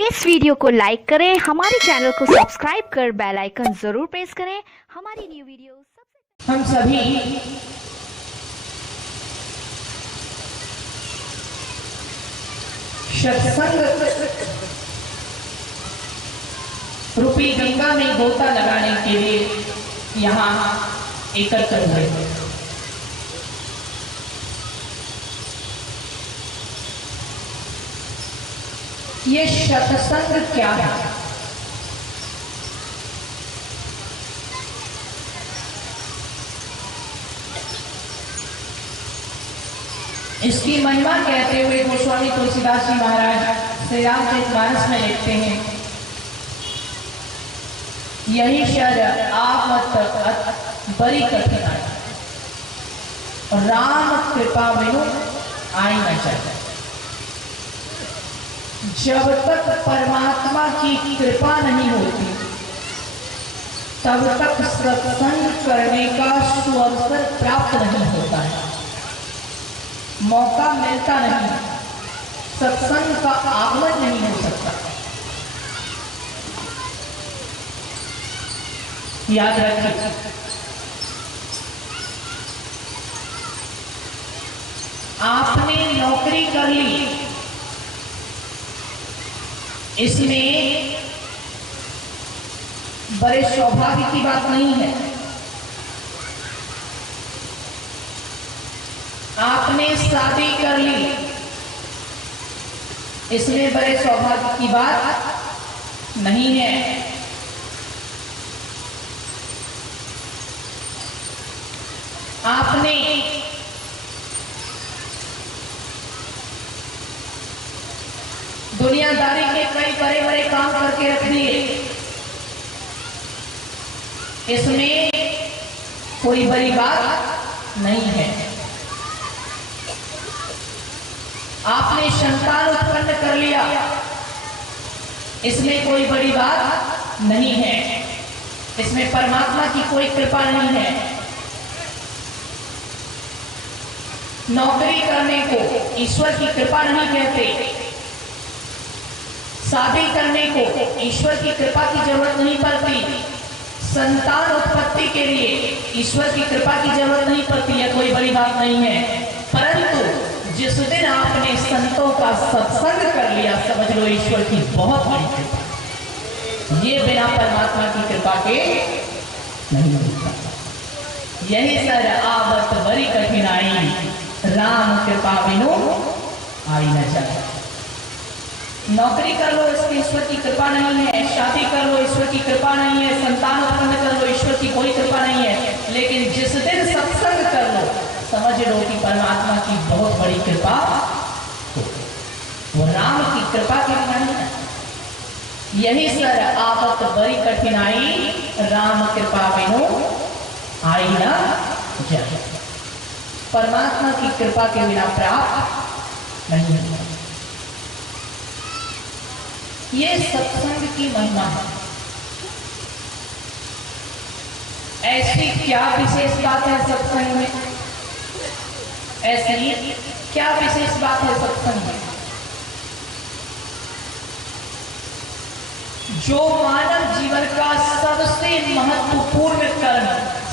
इस वीडियो को लाइक करें, हमारे चैनल को सब्सक्राइब कर बेल आइकन जरूर प्रेस करें। हमारी न्यू वीडियो सबसे हम सभी सत्संग रूपी गंगा में गोता लगाने के लिए यहाँ एकत्र हुए। ये सत्संग क्या है? इसकी महिमा कहते हुए गोस्वामी तुलसीदास जी महाराज श्री रामचरितमानस में लिखते हैं, यही शर आमत बड़ी कठिन राम कृपा बिनु आई न जाए। जब तक परमात्मा की कृपा नहीं होती तब तक सत्संग करने का सुअवसर प्राप्त नहीं होता है, मौका मिलता नहीं, सत्संग का आगमन नहीं हो सकता। याद रखिए, आपने नौकरी कर ली, इसमें बड़े सौभाग्य की बात नहीं है। आपने शादी कर ली, इसमें बड़े सौभाग्य की बात नहीं है। आपने दुनियादारी के कई बड़े बड़े काम करके रख दिए, इसमें कोई बड़ी बात नहीं है। आपने संतान उत्पन्न कर लिया, इसमें कोई बड़ी बात नहीं है, इसमें परमात्मा की कोई कृपा नहीं है। नौकरी करने को ईश्वर की कृपा नहीं कहते, शादी करने को ईश्वर की कृपा की जरूरत नहीं पड़ती, संतान उत्पत्ति के लिए ईश्वर की कृपा की जरूरत नहीं पड़ती, यह कोई बड़ी बात नहीं है। परंतु जिस दिन आपने संतों का सत्संग कर लिया, समझ लो ईश्वर की बहुत बड़ी कृपा। ये बिना परमात्मा की कृपा के नहीं होता। यही सर आवत बड़ी कठिनाई, राम कृपा बिनु आई न जाए। नौकरी कर लो, इसकी ईश्वर की कृपा नहीं है, शादी कर लो, ईश्वर की कृपा नहीं है, संतान उत्पन्न कर लो, ईश्वर की कोई कृपा नहीं है। लेकिन जिस दिन सत्संग कर लो, समझ लो कि परमात्मा की बहुत बड़ी कृपा, वो राम की कृपा की नहीं है। यही सर आवत बड़ी कठिनाई, राम कृपा बिनु आई न जाए। परमात्मा की कृपा के बिना प्राप्त नहीं है। ये सत्संग की महिमा है। ऐसी क्या विशेष बात है सत्संग में? ऐसी क्या विशेष बात है सत्संग में? जो मानव जीवन का सबसे महत्वपूर्ण कर्म,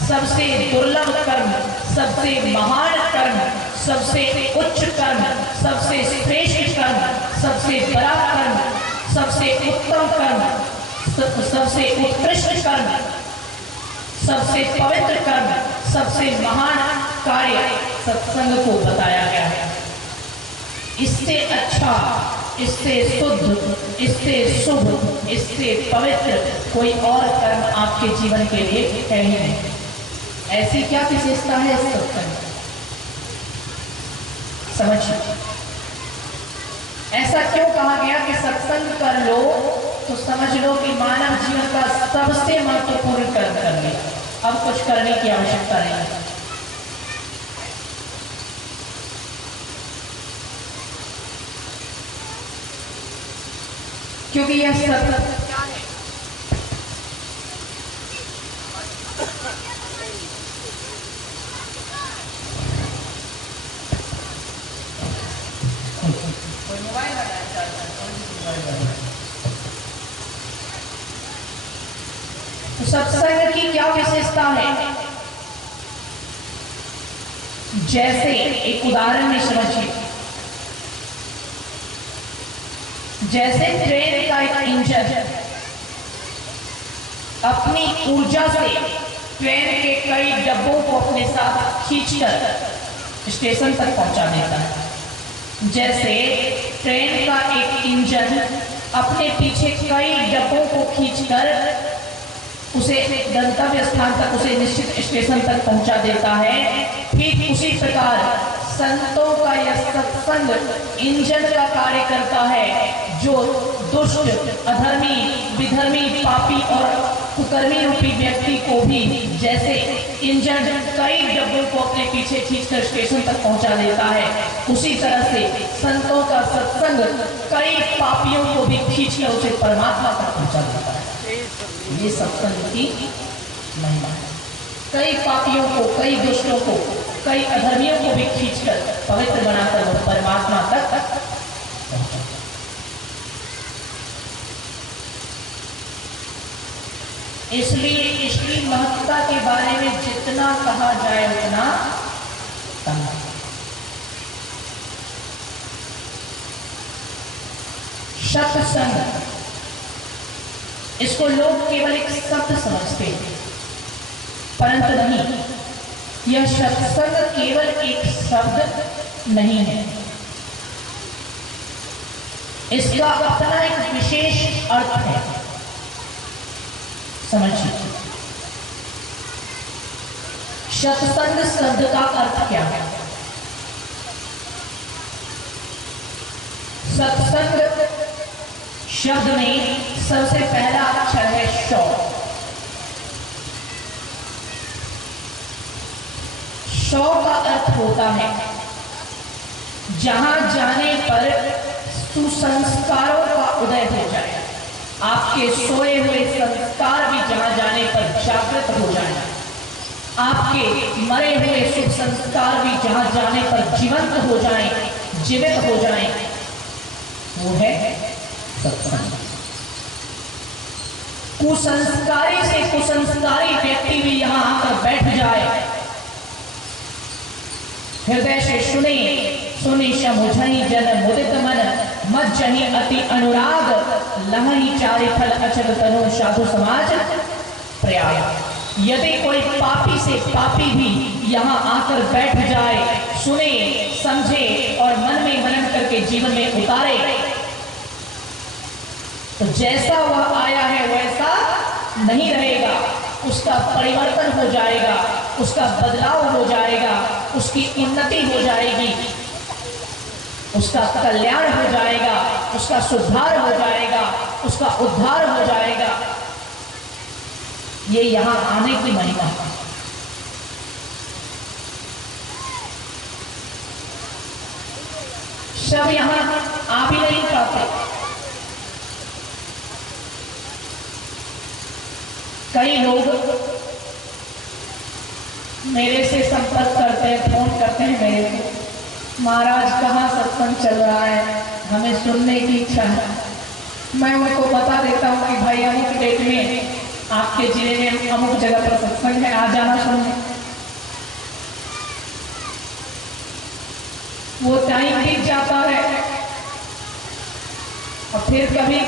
सबसे दुर्लभ कर्म, सबसे महान कर्म, सबसे उच्च कर्म, सबसे श्रेष्ठ कर्म, सबसे बड़ा कर्म, सबसे उत्तम कर्म, सबसे उत्कृष्ट कर्म, सबसे पवित्र कर्म, सबसे महान कार्य सत्संग को बताया गया है। इससे अच्छा, इससे शुद्ध, इससे शुभ, इससे पवित्र कोई और कर्म आपके जीवन के लिए है ही नहीं। ऐसी क्या विशेषता है इस सत्संग? समझिए, ऐसा क्यों कहा गया कि सत्संग कर लो? तो समझ लो कि मानव जीवन का सबसे महत्वपूर्ण कर्म कर लिया, अब कुछ करने की आवश्यकता नहीं है। क्योंकि यह सत्संग क्या है? कोई मोबाइल सत्संग की क्या विशेषता है? जैसे एक उदाहरण में समझिए, जैसे ट्रेन का एक इंजन अपनी ऊर्जा से ट्रेन के कई डब्बों को अपने साथ खींचकर स्टेशन तक पहुंचा देता है, जैसे ट्रेन का एक इंजन अपने पीछे कई डब्बों को खींचकर उसे गंतव्य स्थान तक, उसे निश्चित स्टेशन तक पहुंचा देता है, ठीक उसी प्रकार संतों का यह सत्संग इंजन का कार्य करता है, जो दुष्ट, अधर्मी, विधर्मी, पापी और कुकर्मी रूपी व्यक्ति को भी जैसे इंजन कई डब्बों को अपने पीछे खींचकर स्टेशन तक पहुंचा देता है, उसी तरह से संतों का सत्संग कई पापियों को भी खींचकर उसे परमात्मा तक पहुंचा देता है। ये सत्संग की महिमा है। कई पापियों को, कई दुष्टों को, कई अधर्मियों को भी खींचकर पवित्र बनाकर वो परमात्मा तक पहुंचाता। इसलिए इसकी महत्ता के बारे में जितना कहा जाए उतना कम है। सत्संग, इसको लोग केवल एक शब्द समझते हैं, परंतु नहीं, यह सत्संग केवल एक शब्द नहीं है, इसका अपना एक विशेष अर्थ है। समझिए, सत्संग शब्द का अर्थ क्या है? सत्संग शब्द में सबसे पहला अक्षर है शौ। शौ का अर्थ होता है जहां जाने पर सुसंस्कारों का उदय हो जाए, आपके सोए हुए संस्कार भी जहां जाने पर जागृत हो जाए, आपके मरे हुए शुभ संस्कार भी जहां जाने पर जीवंत हो जाए, जीवित हो जाए, वो है सत्संग। कुसंस्कारी से कुसंस्कारी व्यक्ति भी यहां आकर बैठ जाए, हृदय से सुने सुनी समुझई जन मुदित मन, मज्जहि अति अनुराग, लहरी चारि फल अचल तनु साधु समाज प्रयाग। यदि कोई पापी से पापी भी यहाँ आकर बैठ जाए, सुने, समझे और मन में मनन करके जीवन में उतारे, तो जैसा वह आया है वैसा नहीं रहेगा, उसका परिवर्तन हो जाएगा, उसका बदलाव हो जाएगा, उसकी उन्नति हो जाएगी, उसका कल्याण हो जाएगा, उसका सुधार हो जाएगा, उसका उद्धार हो जाएगा। ये यहां आने की महिमा है। सब यहां आ भी नहीं पाते। कई लोग मेरे से संपर्क करते हैं, फोन करते हैं मेरे को, महाराज कहाँ सत्संग चल रहा है, हमें सुनने की इच्छा है। मैं उनको बता देता हूँ कि भाई अमुक डेट में आपके जिले में अमुक जगह पर सत्संग है, आ जाना सुनने। वो टाइम बीत जाता है और फिर कभी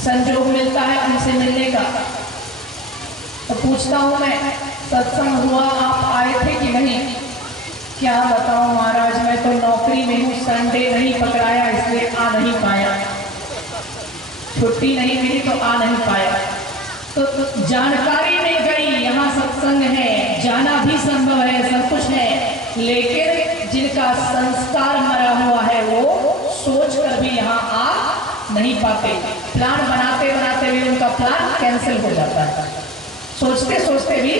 संजोग मिलता है उनसे मिलने का, तो पूछता हूँ मैं, सत्संग हुआ, आप आए थे कि नहीं? क्या बताऊं महाराज, मैं तो नौकरी में हूँ, संडे नहीं पकड़ाया इसलिए आ नहीं पाया, छुट्टी नहीं मिली तो आ नहीं पाया। तो जानकारी मिल गई यहाँ सत्संग है, जाना भी संभव है, सब कुछ है, लेकिन जिनका संस्कार मरा हुआ है वो सोच कर भी यहाँ आ नहीं पाते। प्लान बनाते बनाते भी उनका प्लान कैंसिल हो जाता है, सोचते सोचते भी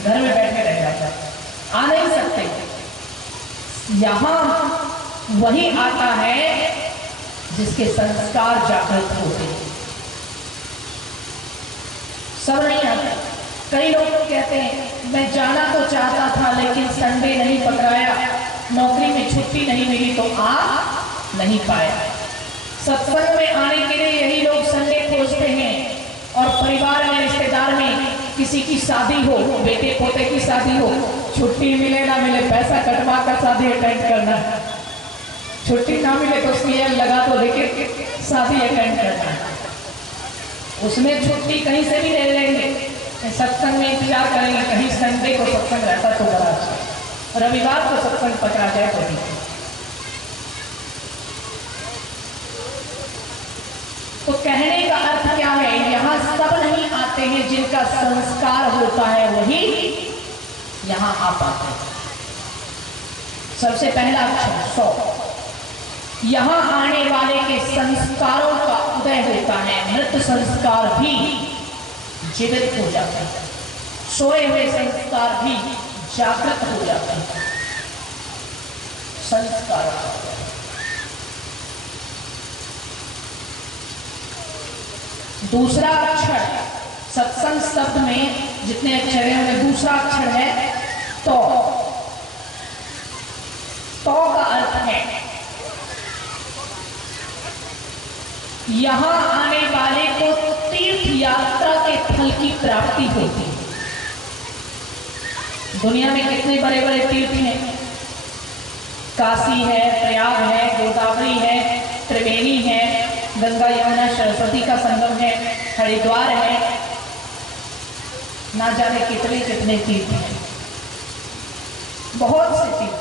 घर में बैठे रह जाता है, आ नहीं सकते। यहां वही आता है जिसके संस्कार जागृत होते हैं, सब नहीं आता। कई लोग कहते हैं मैं जाना तो चाहता था लेकिन संडे नहीं पकड़ाया, नौकरी में छुट्टी नहीं मिली तो आ नहीं पाया। सत्संग में आने के लिए यही लोग संडे खोजते हैं और परिवार में, रिश्तेदार में किसी की शादी हो, बेटे पोते की शादी हो, छुट्टी मिले ना मिले पैसा कटवा कर शादी अटेंड करना है। छुट्टी ना मिले तो सीएल लगा तो लेके शादी अटेंड करना है। उसमें छुट्टी कहीं से भी ले लेंगे, सत्संग में इंतजार करेंगे, कहीं संडे को सत्संग रहता तो बड़ा अच्छा, रविवार को सत्संग पकड़ा जाए तो ठीक है। तो कहने का अर्थ क्या है, यहाँ सब नहीं आते हैं जिनका संस्कार होता है वही यहाँ आ पाते हैं। सबसे पहला अक्षर 100, यहाँ आने वाले के संस्कारों का उदय होता है, मृत संस्कार भी जीवित हो जाते हैं, सोए हुए संस्कार भी जागृत हो जाते हैं। संस्कार दूसरा अक्षर सत्संग शब्द में जितने अक्षर हैं उनमें दूसरा अक्षर है तो का अर्थ है यहां आने वाले को तीर्थ यात्रा के फल की प्राप्ति होती है। दुनिया में कितने बड़े बड़े तीर्थ हैं, काशी है, प्रयाग है, गोदावरी है, त्रिवेणी है, गंगा यमुना सरस्वती का संगम है, हरिद्वार है, ना जाने कितने कितने तीर्थ हैं, बहुत से तीर्थ।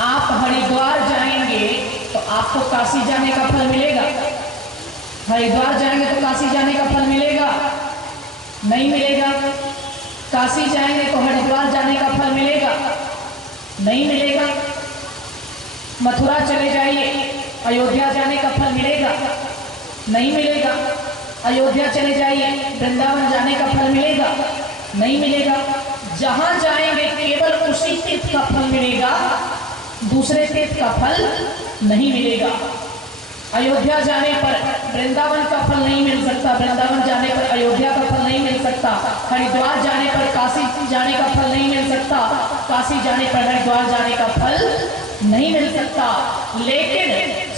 आप हरिद्वार जाएंगे तो आपको काशी जाने का फल मिलेगा, हरिद्वार जाएंगे तो काशी जाने का फल मिलेगा? नहीं मिलेगा। काशी जाएंगे तो हरिद्वार जाने का फल मिलेगा? नहीं मिलेगा। मथुरा चले जाइए, अयोध्या जाने का फल मिलेगा? नहीं मिलेगा। अयोध्या चले जाइए, वृंदावन जाने का फल मिलेगा? नहीं मिलेगा। जहां जाएंगे केवल उसी तीर्थ का फल मिलेगा, दूसरे तीर्थ का फल नहीं मिलेगा। अयोध्या जाने पर वृंदावन का फल नहीं मिल सकता, वृंदावन जाने पर अयोध्या का फल नहीं मिल सकता, हरिद्वार जाने पर काशी जाने का फल नहीं मिल सकता, काशी जाने पर हरिद्वार जाने का फल नहीं मिल सकता। लेकिन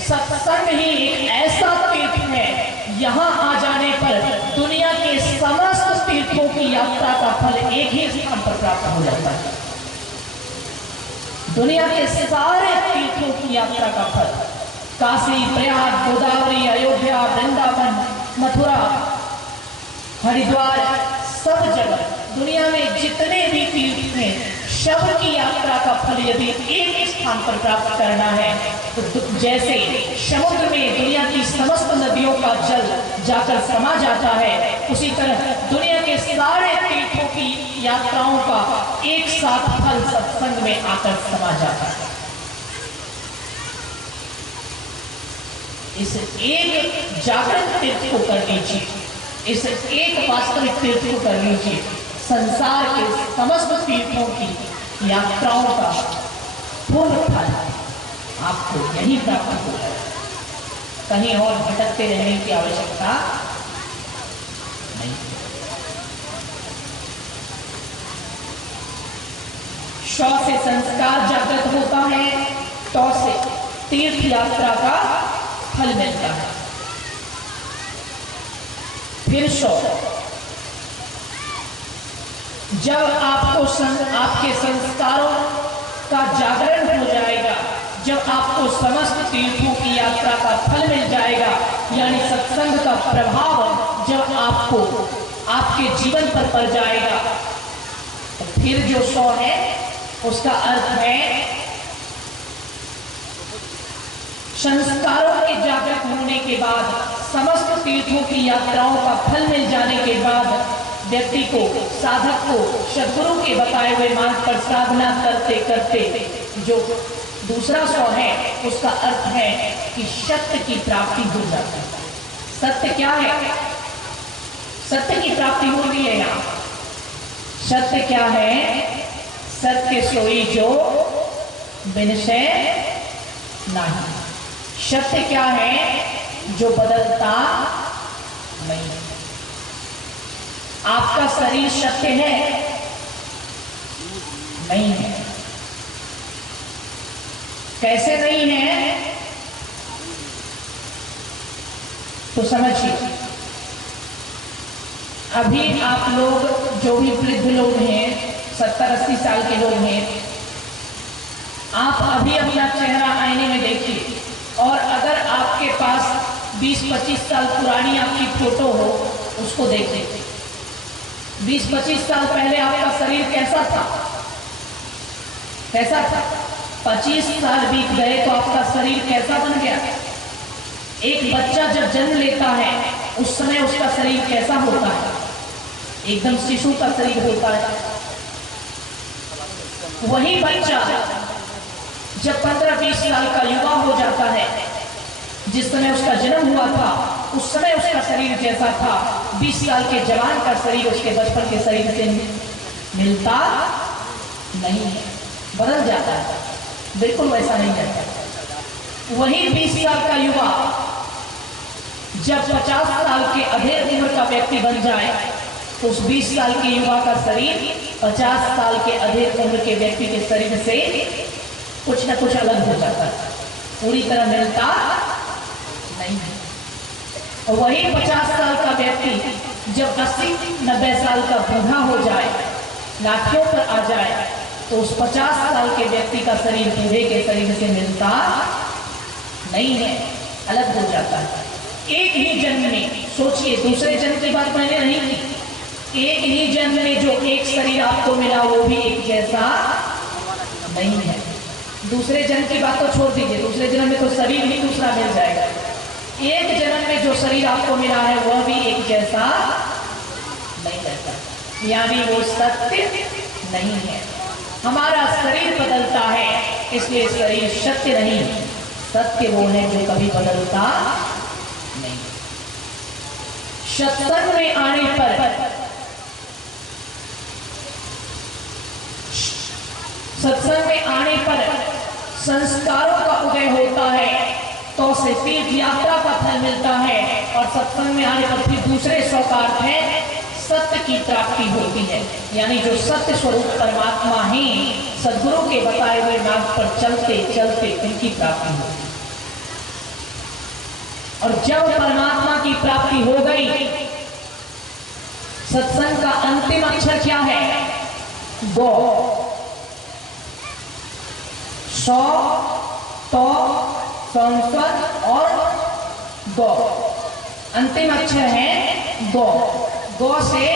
सत्संग ही एक ऐसा तीर्थ है, यहाँ आ जाने पर दुनिया के समस्त तीर्थों की यात्रा का फल एक ही स्थान पर प्राप्त हो जाता है। दुनिया के सारे तीर्थों की यात्रा का फल, काशी, प्रयाग, गोदावरी, अयोध्या, वृंदावन, मथुरा, हरिद्वार, सब जगह दुनिया में जितने भी तीर्थ हैं, सब की यात्रा का फल यदि एक स्थान पर प्राप्त करना है तो जैसे समुद्र में दुनिया की समस्त नदियों का जल जाकर समा जाता है, उसी तरह दुनिया के सारे तीर्थों की यात्राओं का एक साथ फल सत्संग में आकर समा जाता है। इस एक जागृत तीर्थ को कर लीजिए, इस एक वास्तविक तीर्थ को कर लीजिए, संसार के समस्त तीर्थों की यात्राओं का पूर्ण फल आपको यही प्राप्त होगा। कहीं और भटकते रहने की आवश्यकता नहीं। श से संस्कार जागृत होता है, ट से तीर्थ यात्रा का फल मिलता है। फिर श, जब आपको आपके संस्कारों का जागरण हो जाएगा, जब आपको समस्त तीर्थों की यात्रा का फल मिल जाएगा, यानी सत्संग का प्रभाव जब आपको आपके जीवन पर पड़ जाएगा, तो फिर जो स है उसका अर्थ है संस्कारों के जागृत होने के बाद, समस्त तीर्थों की यात्राओं का फल मिल जाने के बाद व्यक्ति को, साधक को सद्गुरु के बताए हुए मार्ग पर साधना करते करते जो दूसरा स है उसका अर्थ है कि सत्य की प्राप्ति हो जाती है। सत्य क्या है? सत्य की प्राप्ति हो रही है यहाँ। सत्य क्या है? सत्य सोई जो बिनसे नहीं। सत्य क्या है? जो बदलता नहीं। आपका शरीर सत्य है? नहीं है। कैसे नहीं है? तो समझिए, अभी आप लोग जो भी वृद्ध लोग हैं, 70-80 साल के लोग हैं, आप अभी अपना चेहरा आईने में देखिए, और अगर आपके पास 20-25 साल पुरानी आपकी फोटो हो, उसको देखिए। 20-25 साल पहले आपका शरीर कैसा था? कैसा था? 25 साल बीत गए तो आपका शरीर कैसा बन गया? एक बच्चा जब जन्म लेता है उस समय उसका शरीर कैसा होता है? एकदम शिशु का शरीर होता है। वही बच्चा जब 15-20 साल का युवा हो जाता है, जिस समय उसका जन्म हुआ था उस समय उसका शरीर जैसा था, 20 साल के जवान का शरीर उसके बचपन के शरीर से मिलता नहीं है, बदल जाता है, बिल्कुल वैसा नहीं रहता। वही 20 साल का युवा जब 50 साल के अधेड़ उम्र का व्यक्ति बन जाए तो उस 20 साल के युवा का शरीर 50 साल के अधेड़ उम्र के व्यक्ति के शरीर से कुछ न कुछ अलग हो जाता है, पूरी तरह मिलता नहीं है। और वही 50 साल का व्यक्ति जब 80-90 साल का बूढ़ा हो जाए, लाठियों पर आ जाए, तो उस 50 साल के व्यक्ति का शरीर बूढ़े के शरीर से मिलता नहीं है, अलग हो जाता है। एक ही जन्म में, सोचिए, दूसरे जन्म की बात मैंने नहीं की, एक ही जन्म में जो एक शरीर आपको मिला वो भी एक जैसा नहीं है। दूसरे जन्म की बात तो छोड़ दीजिए, दूसरे जन्म में तो शरीर ही दूसरा मिल जाएगा। एक जन्म में जो शरीर आपको मिला है वह भी एक जैसा नहीं रहता, यानी वो सत्य नहीं है। हमारा शरीर बदलता है, इसलिए शरीर सत्य नहीं, सत्य वो है जो कभी बदलता नहीं। सत्संग में आने पर, सत्संग में आने पर संस्कारों का उदय होता है, तो से तीर्थ यात्रा का फल मिलता है, और सत्संग में आने पर फिर दूसरे स्वकार्थ है, सत्य की प्राप्ति होती है। यानी जो सत्य स्वरूप परमात्मा ही सद्गुरु के बताए हुए मार्ग पर चलते चलते उनकी प्राप्ति होती है। और जब परमात्मा की प्राप्ति हो गई, सत्संग का अंतिम अक्षर क्या है? गो। सौ, तो, संस्कृत और गो, अंतिम अक्षर है गो। गो से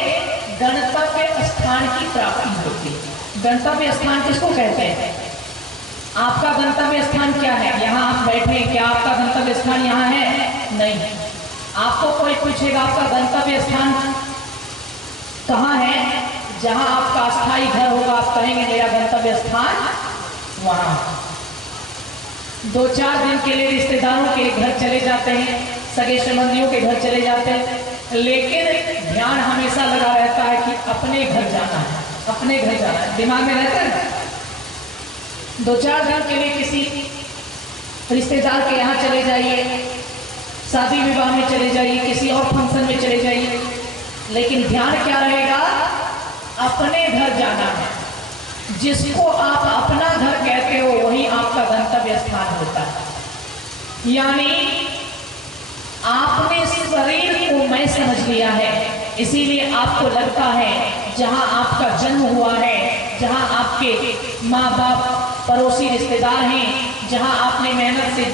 गंतव्य स्थान की प्राप्ति होती है। गंतव्य स्थान किसको कहते हैं? आपका गंतव्य स्थान क्या है? यहाँ आप बैठे, क्या आपका गंतव्य स्थान यहाँ है? नहीं। आपको कोई पूछेगा आपका गंतव्य स्थान कहाँ है, जहाँ आपका अस्थायी घर होगा, आप कहेंगे मेरा गंतव्य स्थान वहाँ। 2-4 दिन के लिए रिश्तेदारों के घर चले जाते हैं, सगे संबंधियों के घर चले जाते हैं, लेकिन ध्यान हमेशा लगा रहता है कि अपने घर जाना है, अपने घर जाना है, दिमाग में रहता है। 2-4 दिन के लिए किसी रिश्तेदार के यहाँ चले जाइए, शादी विवाह में चले जाइए, किसी और फंक्शन में चले जाइए, लेकिन ध्यान क्या रहेगा? अपने घर जाना है। जिसको आप अपना घर कहते हो वही आपका गंतव्य स्थान होता है। यानी आपने शरीर को मैं समझ लिया है, इसीलिए आपको लगता है जहां आपका जन्म हुआ है, जहां आपके माँ बाप पड़ोसी रिश्तेदार हैं, जहां आपने मेहनत से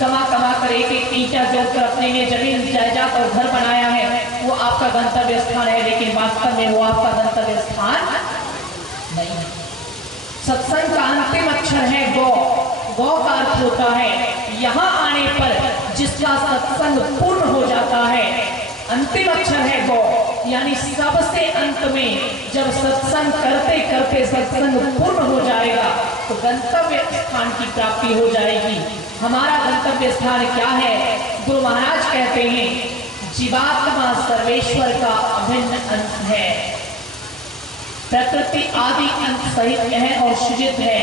कमा कर एक ईंटा जोड़कर अपने लिए जमीन जायदाद और घर बनाया है, वो आपका गंतव्य स्थान है, लेकिन वास्तव में वो आपका गंतव्य स्थान नहीं है। सत्संग का अंतिम अक्षर है गौ। गौ का अर्थ होता है यहाँ आने पर जिसका सत्संग पूर्ण हो जाता है। अंतिम अक्षर है गौ, यानी सबसे अंत में जब सत्संग करते करते सत्संग पूर्ण हो जाएगा तो गंतव्य स्थान की प्राप्ति हो जाएगी। हमारा गंतव्य स्थान क्या है? गुरु महाराज कहते हैं जीवात्मा सर्वेश्वर का अभिन्न अंश है, प्रकृति आदि अंत सहित है और सृजित है,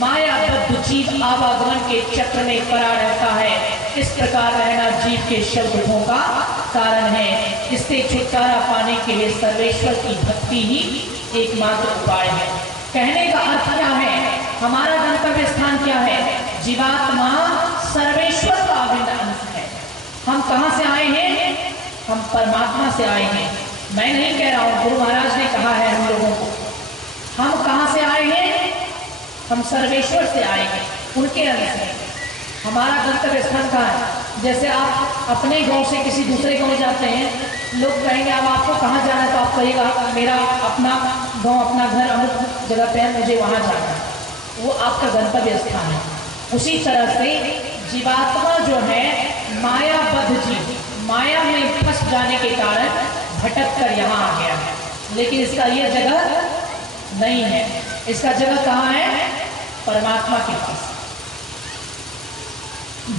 मायाबद्ध जीव आवागमन के चक्र में पड़ा रहता है। इस प्रकार रहना जीव के शब्दों का कारण है। इससे छुटकारा पाने के लिए सर्वेश्वर की भक्ति ही एकमात्र उपाय है। कहने का अर्थ क्या है? हमारा गंतव्य स्थान क्या है? जीवात्मा सर्वेश्वर का अभिन्न अंश है। हम कहाँ से आए हैं? हम परमात्मा से आए हैं, मैं नहीं कह रहा हूं, गुरु महाराज ने कहा है हम लोगों को। हम कहां से आए हैं? हम सर्वेश्वर से आए हैं, उनके अंश हैं। हमारा गंतव्य स्थान कहाँ है? जैसे आप अपने गांव से किसी दूसरे गांव जाते हैं, लोग कहेंगे अब आपको कहाँ जाना है, तो आप कहिएगा मेरा अपना गांव, अपना घर अमुक जगह पे है, मुझे वहां जाना है, वो आपका गंतव्य स्थान है। उसी तरह से जीवात्मा जो है मायाबद्ध जीव, माया में फंस जाने के कारण भटक कर यहाँ आ गया है, लेकिन इसका ये जगह नहीं है। इसका जगह कहाँ है? परमात्मा के पास।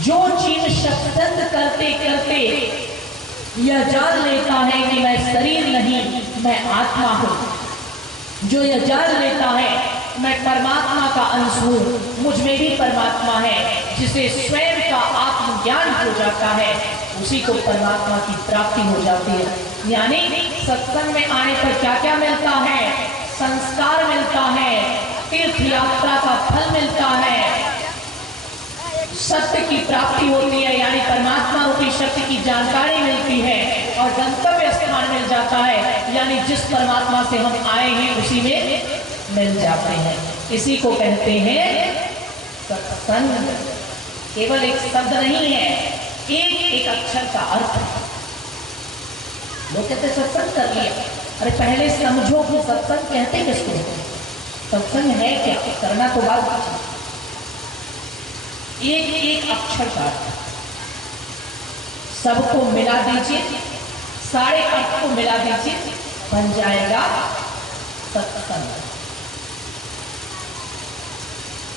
जो जीव सत्संग करते करते यह जान लेता है कि मैं शरीर नहीं, मैं आत्मा हूं, जो यह जान लेता है मैं परमात्मा का अंश हूं, मुझ में भी परमात्मा है, जिसे स्वयं का आत्मज्ञान हो जाता है, उसी को परमात्मा की प्राप्ति हो जाती है। यानी सत्संग में आने पर क्या क्या मिलता है? संस्कार मिलता है, तीर्थ यात्रा का फल मिलता है, सत्य की प्राप्ति होती है, यानी परमात्मा रूपी शक्ति की जानकारी मिलती है, और गंतव्य स्थान मिल जाता है, यानी जिस परमात्मा से हम आए हैं उसी में मिल जाते हैं। इसी को कहते हैं सत्संग। केवल एक शब्द नहीं है, एक एक अक्षर का अर्थ है। लोग कहते सत्संग कर लिया, अरे पहले समझो कि सत्संग कहते किसको? सत्संग है क्या? करना तो बात है। एक एक अक्षर का अर्थ सबको मिला दीजिए, सारे अर्थ को मिला दीजिए, बन जाएगा सत्संग।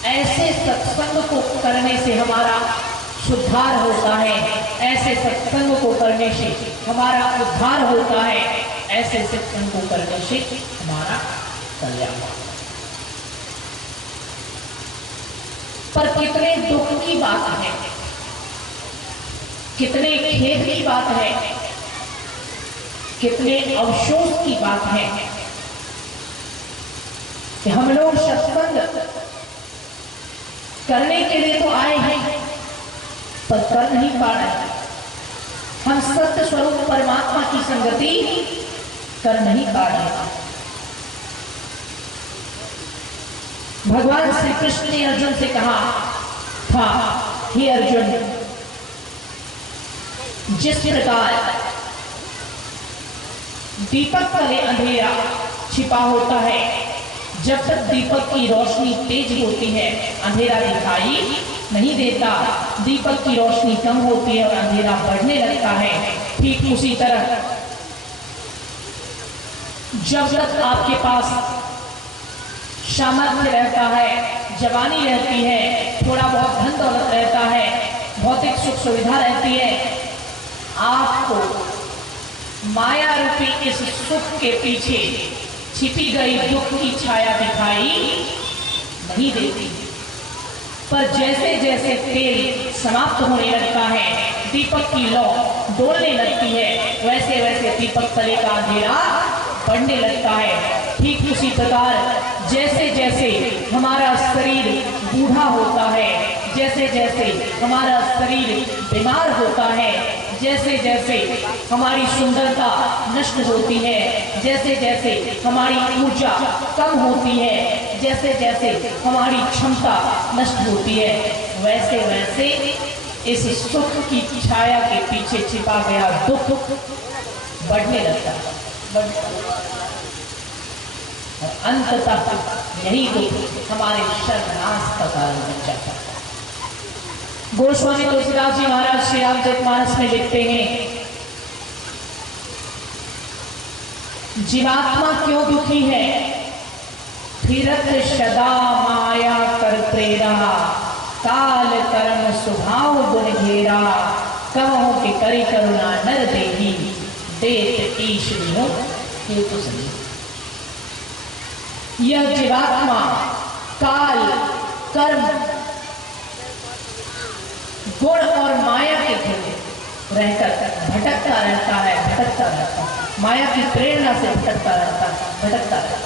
ऐसे सत्संग को करने से हमारा सुधार होता है, ऐसे सत्संग को करने से हमारा उद्धार होता है, ऐसे सत्संग को करने से हमारा कल्याण। पर कितने दुख की बात है, कितने खेद की बात है, कितने अफसोस की बात है कि हम लोग सत्संग करने के लिए तो आए हैं पर कर नहीं पा रहे। हम सत्य स्वरूप परमात्मा की संगति कर नहीं पा रहे। भगवान श्री कृष्ण ने अर्जुन से कहा था, हे अर्जुन, जिस प्रकार दीपक तले अंधेरा छिपा होता है, जब तक दीपक की रोशनी तेज होती है अंधेरा दिखाई नहीं देता, दीपक की रोशनी कम होती है और अंधेरा बढ़ने लगता है, ठीक उसी तरह जब तक आपके पास सामर्थ्य रहता है, जवानी रहती है, थोड़ा बहुत धन दौलत रहता है, भौतिक सुख सुविधा रहती है, आपको माया रूपी इस सुख के पीछे छिपी गई दुख की छाया दिखाई नहीं देती। पर जैसे जैसे तेल समाप्त होने लगता है, दीपक की लौ डोलने लगती है, वैसे वैसे दीपक तले का अंधेरा बढ़ने लगता है। ठीक उसी प्रकार जैसे जैसे हमारा शरीर बूढ़ा होता है, जैसे जैसे हमारा शरीर बीमार होता है, जैसे जैसे हमारी सुंदरता नष्ट होती है, जैसे जैसे हमारी ऊर्जा कम होती है, जैसे जैसे हमारी क्षमता नष्ट होती है, वैसे वैसे इस सुख की छाया के पीछे छिपा गया दुख बढ़ने लगता है, और अंततः यही दुख हमारे सर्वनाश का कारण बन जाता है। गोस्वामी तुलसीदास जी महाराज श्री रामचरितमानस में लिखते हैं, जीवात्मा क्यों दुखी है? फिरत सदा माया कर प्रेरा, काल कर्म स्वभाव गुण घेरा, कहो के करी करुणा नर देही, देत ईश विनो हेतु सही। यह जीवात्मा काल कर्म गुण और माया के घेरे रहकर भटकता रहता है, माया की प्रेरणा से भटकता रहता है।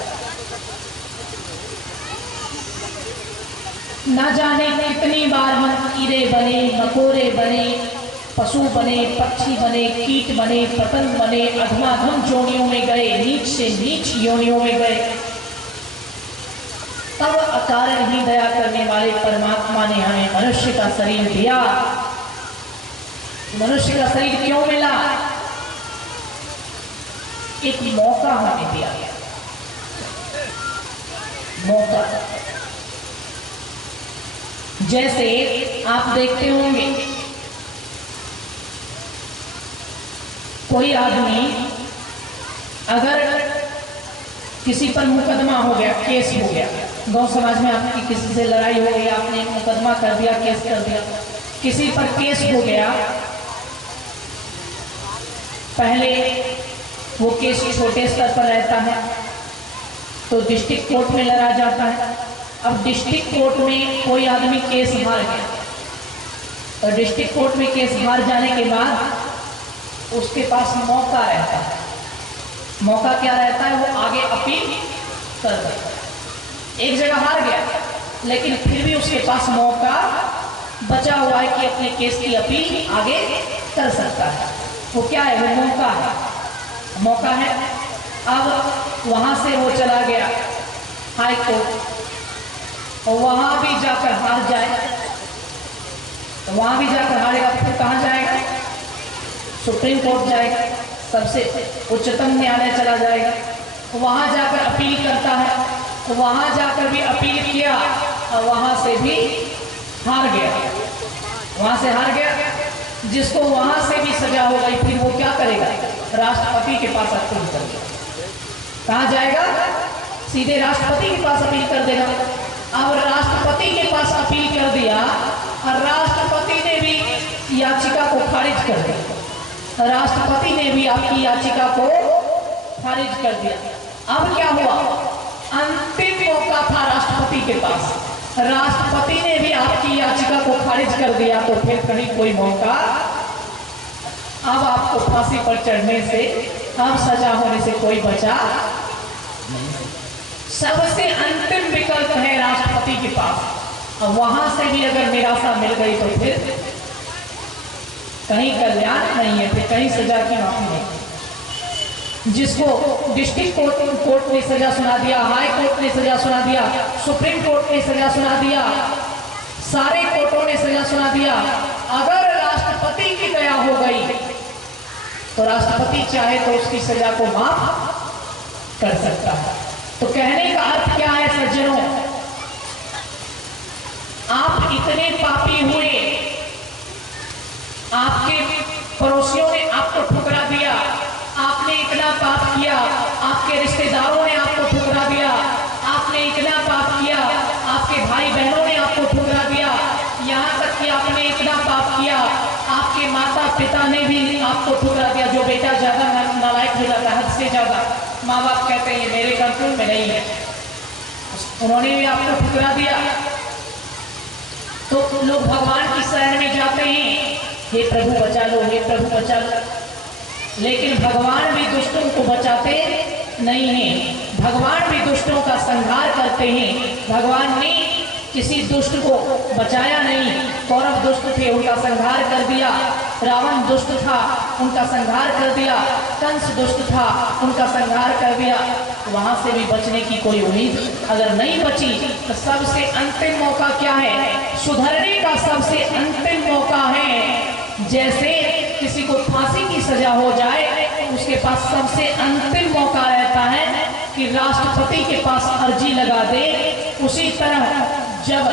ना जाने कितनी बार हम कीड़े बने, मकोड़े बने, पशु बने, पक्षी बने, कीट बने, पतंग बने, अधमाधम योनियों में गए, नीच से नीच योनियों में गए, तब अकारण ही दया करने वाले परमात्मा ने हमें मनुष्य का शरीर दिया। मनुष्य का शरीर क्यों मिला? एक मौका हमें दिया गया, मौका। जैसे आप देखते होंगे कोई आदमी अगर किसी पर मुकदमा हो गया, केस हो गया, गांव समाज में आपकी किसी से लड़ाई हो गई, आपने मुकदमा कर दिया, केस कर दिया, किसी पर केस हो गया, पहले वो केस छोटे स्तर पर रहता है तो डिस्ट्रिक्ट कोर्ट में लड़ा जाता है। अब डिस्ट्रिक्ट कोर्ट में कोई आदमी केस हार गया और डिस्ट्रिक्ट कोर्ट में केस हार जाने के बाद उसके पास मौका रहता है। मौका क्या रहता है? वो आगे अपील कर सकता है। एक जगह हार गया लेकिन फिर भी उसके पास मौका बचा हुआ है कि अपने केस की अपील आगे कर सकता है। वो क्या है? वो मौका है, मौका है। अब वहां से वो चला गया हाई कोर्ट और वहां भी जाकर हार जाए, तो वहां भी जाकर हारेगा तो फिर कहां जाएगा? सुप्रीम कोर्ट जाएगा, सबसे उच्चतम न्यायालय चला जाएगा, वहां जाकर अपील करता है, तो वहां जाकर भी अपील किया और वहां से भी हार गया, वहां से हार गया। जिसको वहां से भी सजा हो गई फिर वो क्या करेगा? राष्ट्रपति के पास अपील करेगा। कहां जाएगा? सीधे राष्ट्रपति के पास अपील कर देगा। अब राष्ट्रपति के पास अपील कर दिया और राष्ट्रपति ने भी याचिका को खारिज कर दिया, राष्ट्रपति ने भी आपकी याचिका को खारिज कर दिया। अब क्या हुआ? अंतिम मौका था राष्ट्रपति के पास, राष्ट्रपति ने भी आपकी याचिका को खारिज कर दिया, तो फिर कहीं कोई मौका अब आपको फांसी पर चढ़ने से, अब सजा होने से कोई बचा नहीं। सबसे अंतिम विकल्प है राष्ट्रपति के पास, और वहां से भी अगर निराशा मिल गई तो फिर कहीं कल्याण नहीं है, फिर कहीं सजा की माफी नहीं। जिसको डिस्ट्रिक्ट कोर्ट ने सजा सुना दिया, हाई कोर्ट ने सजा सुना दिया, सुप्रीम कोर्ट ने सजा सुना दिया, सारे कोर्टों ने सजा सुना दिया, अगर राष्ट्रपति की दया हो गई तो राष्ट्रपति चाहे तो उसकी सजा को माफ कर सकता है। तो कहने का अर्थ क्या है सज्जनों? आप इतने पापी हुए, आपके पड़ोसियों ने आपको ठुकरा दिया, आपने इतना पाप किया, आपके रिश्तेदारों ने आपको ठुकरा दिया, आपने इतना पाप किया, आपके भाई बहनों ने आपको ठुकरा दिया, यहाँ तक कि आपने इतना पाप किया, आपके माता पिता ने भी आपको ठुकरा दिया। जो बेटा ज्यादा नालायक हो जाता है, हद से ज्यादा, माँ बाप कहते हैं ये मेरे कंट्रोल में नहीं है, उन्होंने भी आपको ठुकरा दिया, तो लोग भगवान की शरण में जाते हैं, हे प्रभु बचा लो, हे प्रभु बचा लो। लेकिन भगवान भी दुष्टों को बचाते नहीं हैं, भगवान भी दुष्टों का संहार करते हैं। भगवान ने किसी दुष्ट को बचाया नहीं। कौरव दुष्ट थे, उनका संहार कर दिया, रावण दुष्ट था, उनका संहार कर दिया, कंस दुष्ट था, उनका संहार कर दिया। वहां से भी बचने की कोई उम्मीद अगर नहीं बची तो सबसे अंतिम मौका क्या है? सुधरने का सबसे अंतिम मौका है। जैसे किसी को फांसी की सजा हो जाए, उसके पास सबसे अंतिम मौका रहता है कि राष्ट्रपति के पास अर्जी लगा दे। उसी तरह जब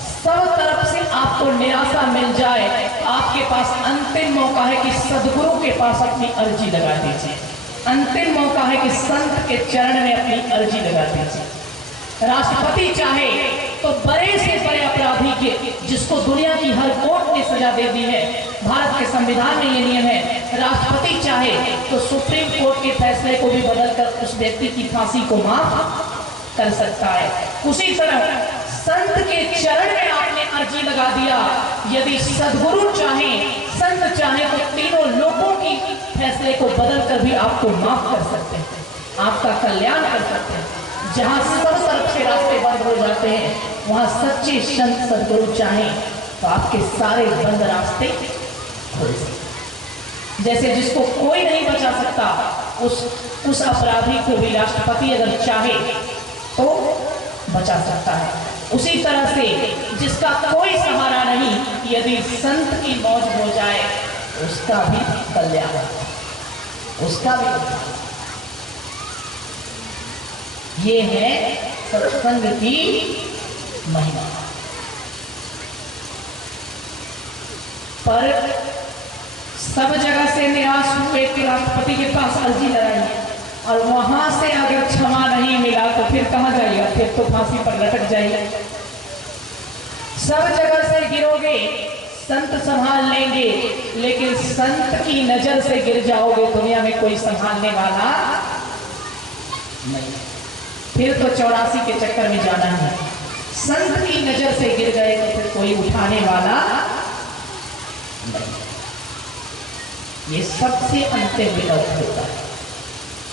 सब तरफ से आपको निराशा मिल जाए, आपके पास अंतिम मौका है कि सदगुरु के पास अपनी अर्जी लगा दीजिए। अंतिम मौका है कि संत के चरण में अपनी अर्जी लगा दीजिए। राष्ट्रपति चाहे तो बड़े से बड़े अपराधी के, जिसको दुनिया की हर कोर्ट ने सजा दे दी है, भारत के संविधान में ये नियम है, राष्ट्रपति चाहे तो सुप्रीम कोर्ट के फैसले को भी बदलकर उस व्यक्ति की फांसी को माफ कर सकता है। उसी तरह संत के चरण में आपने अर्जी लगा दिया, यदि सदगुरु चाहे, संत चाहे तो तीनों लोगों की फैसले को बदलकर भी आपको माफ कर सकते हैं, आपका कल्याण कर सकते हैं। जहां सब तरफ से रास्ते बंद हो जाते हैं, वहां सच्चे संत सदगुरु चाहे तो आपके सारे बंद रास्ते थोड़ी सी। जैसे जिसको कोई नहीं बचा सकता, उस अपराधी को भी राष्ट्रपति अगर चाहे तो बचा सकता है। उसी तरह से जिसका कोई सहारा नहीं, यदि संत की मौज हो जाए उसका भी कल्याण, उसका भी कल्याण। ये है सत्संग की महिमा। पर सब जगह से निराश हुए कि राष्ट्रपति के पास अर्जी लगाई और वहां से अगर क्षमा नहीं मिला तो फिर कहां जाएगा, फिर तो फांसी पर लटक जाएगा। सब जगह से गिरोगे, संत संभाल लेंगे, लेकिन संत की नजर से गिर जाओगे दुनिया में कोई संभालने वाला नहीं। फिर तो 84 के चक्कर में जाना है। संत की नजर से गिर गए तो फिर कोई उठाने वाला नहीं। ये सबसे अंतिम विकल्प होता है,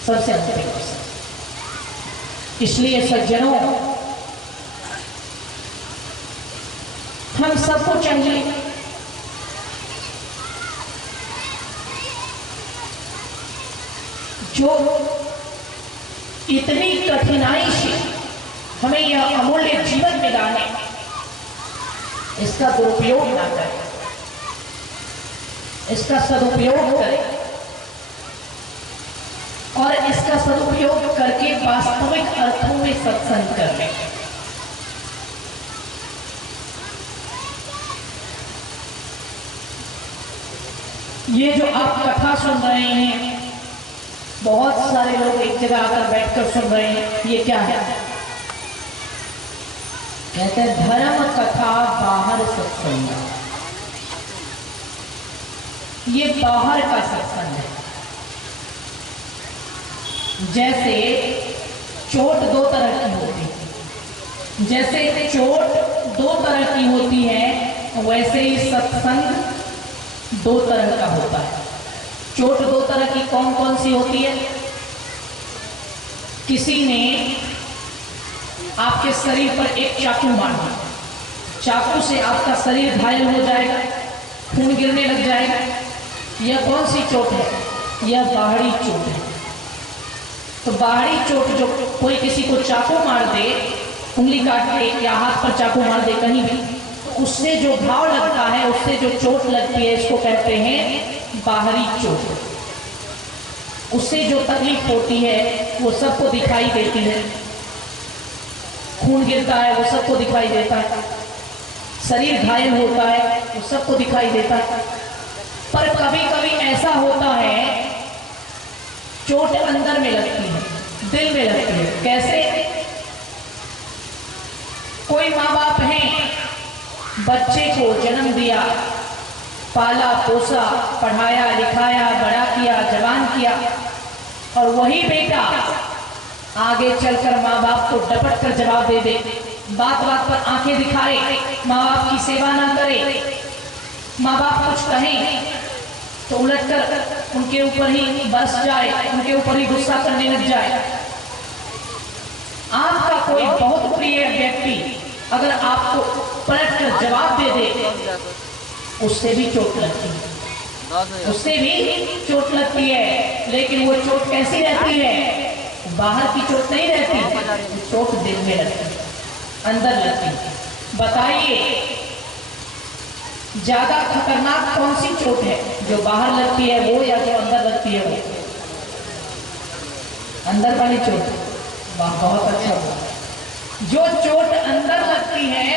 सबसे अंतिम अवसर। इसलिए सज्जनों, हम सबको चाहिए जो इतनी कठिनाई से हमें यह अमूल्य जीवन मिला है, इसका दुरुपयोग ना करें, इसका सदुपयोग करें और इसका सदुपयोग करके वास्तविक अर्थों में सत्संग करें। ये जो आप कथा सुन रहे हैं, बहुत सारे लोग एक जगह आकर बैठकर सुन रहे हैं, ये क्या है? कहते हैं धर्म कथा बाहर सत्संग। ये बाहर का सत्संग है। जैसे चोट दो तरह की होती है, जैसे चोट दो तरह की होती है, वैसे ही सत्संग दो तरह का होता है। चोट दो तरह की कौन कौन सी होती है? किसी ने आपके शरीर पर एक चाकू मार दिया, चाकू से आपका शरीर घायल हो जाएगा, खून गिरने लग जाएगा। यह कौन सी चोट है? यह बाहरी चोट है। तो बाहरी चोट, जो कोई किसी को चाकू मार दे, उंगली काट दे या हाथ पर चाकू मार दे कहीं भी, तो उससे जो घाव लगता है, उससे जो चोट लगती है, इसको कहते हैं बाहरी चोट। उससे जो तकलीफ होती है वो सबको दिखाई देती है, खून गिरता है वो सबको दिखाई देता है, शरीर घायल होता है वो सबको दिखाई देता है। पर कभी कभी ऐसा होता है चोट अंदर में लगती है, दिल में लगती है। कैसे? कोई माँ बाप हैं, बच्चे को जन्म दिया, पाला पोसा, पढ़ाया लिखाया, बड़ा किया, जवान किया, और वही बेटा आगे चलकर माँ बाप को डपट कर जवाब दे दे, बात बात पर आंखें दिखाए, माँ बाप की सेवा ना करे, माँ बाप कुछ कहें तो उलटकर उनके ऊपर ही बरस जाए, उनके ऊपर ही गुस्सा करने लग जाए। आपका कोई बहुत प्रिय व्यक्ति अगर आपको पलट कर जवाब दे दे, उससे भी चोट लगती है, उससे भी चोट लगती है। लेकिन वो चोट कैसी रहती है? बाहर की चोट नहीं रहती, चोट दिल में लगती है, अंदर लगती है। बताइए ज्यादा खतरनाक कौन सी चोट है? जो बाहर लगती है वो, या जो अंदर लगती है वो? अंदर वाली चोट। वाह, बहुत अच्छा हुआ। जो चोट अंदर लगती है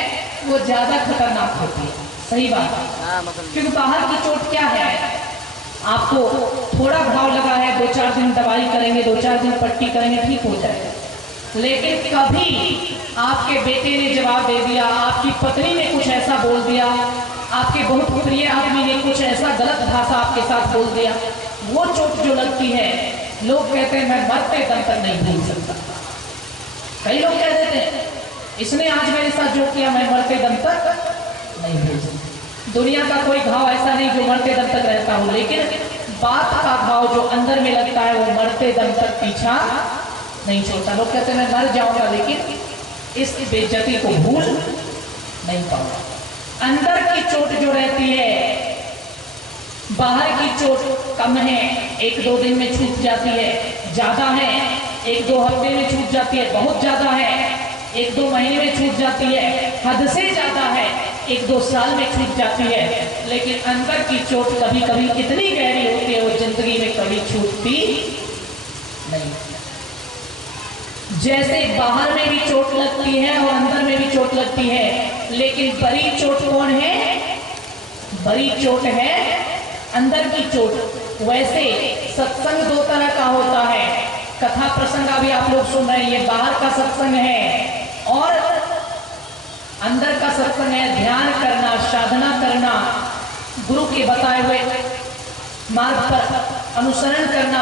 वो ज्यादा खतरनाक होती है। सही बात है, क्योंकि बाहर की चोट क्या है? आपको थोड़ा घाव लगा है, 2-4 दिन दवाई करेंगे, 2-4 दिन पट्टी करेंगे, ठीक हो जाएगा। लेकिन कभी आपके बेटे ने जवाब दे दिया, आपकी पत्नी ने कुछ ऐसा बोल दिया, आपके बहुत प्रिय आदमी ने कुछ ऐसा गलत भाषा आपके साथ बोल दिया, वो चोट जो लगती है, लोग कहते हैं मैं मरते दम तक नहीं भूल सकता। कई लोग कह देते हैं इसने आज मेरे साथ जो किया मैं मरते दम तक नहीं भूल सकता। दुनिया का कोई घाव ऐसा नहीं जो मरते दम तक रहता हो, लेकिन बात का घाव जो अंदर में लगता है वो मरते दम तक पीछा नहीं छोड़ता। लोग कहते हैं मैं मर जाऊंगा लेकिन इस बेइज्जती को भूल नहीं पाऊंगा। अंदर की चोट जो रहती है बाहर की चोट कम है, 1-2 दिन में छूट जाती है, ज्यादा है 1-2 हफ्ते में छूट जाती है, बहुत ज्यादा है 1-2 महीने में छूट जाती है, हद से ज्यादा है 1-2 साल में छूट जाती है। लेकिन अंदर की चोट कभी कभी इतनी गहरी होती है वो जिंदगी में कभी छूटती नहीं। जैसे बाहर में भी चोट लगती है और अंदर में भी चोट लगती है, लेकिन बड़ी चोट कौन है? बड़ी चोट है अंदर की चोट। वैसे सत्संग 2 तरह का होता है, कथा प्रसंग अभी आप लोग सुन रहे हैं, ये बाहर का सत्संग है और अंदर का सत्संग है। ध्यान करना, साधना करना, गुरु के बताए हुए मार्ग पर अनुसरण करना,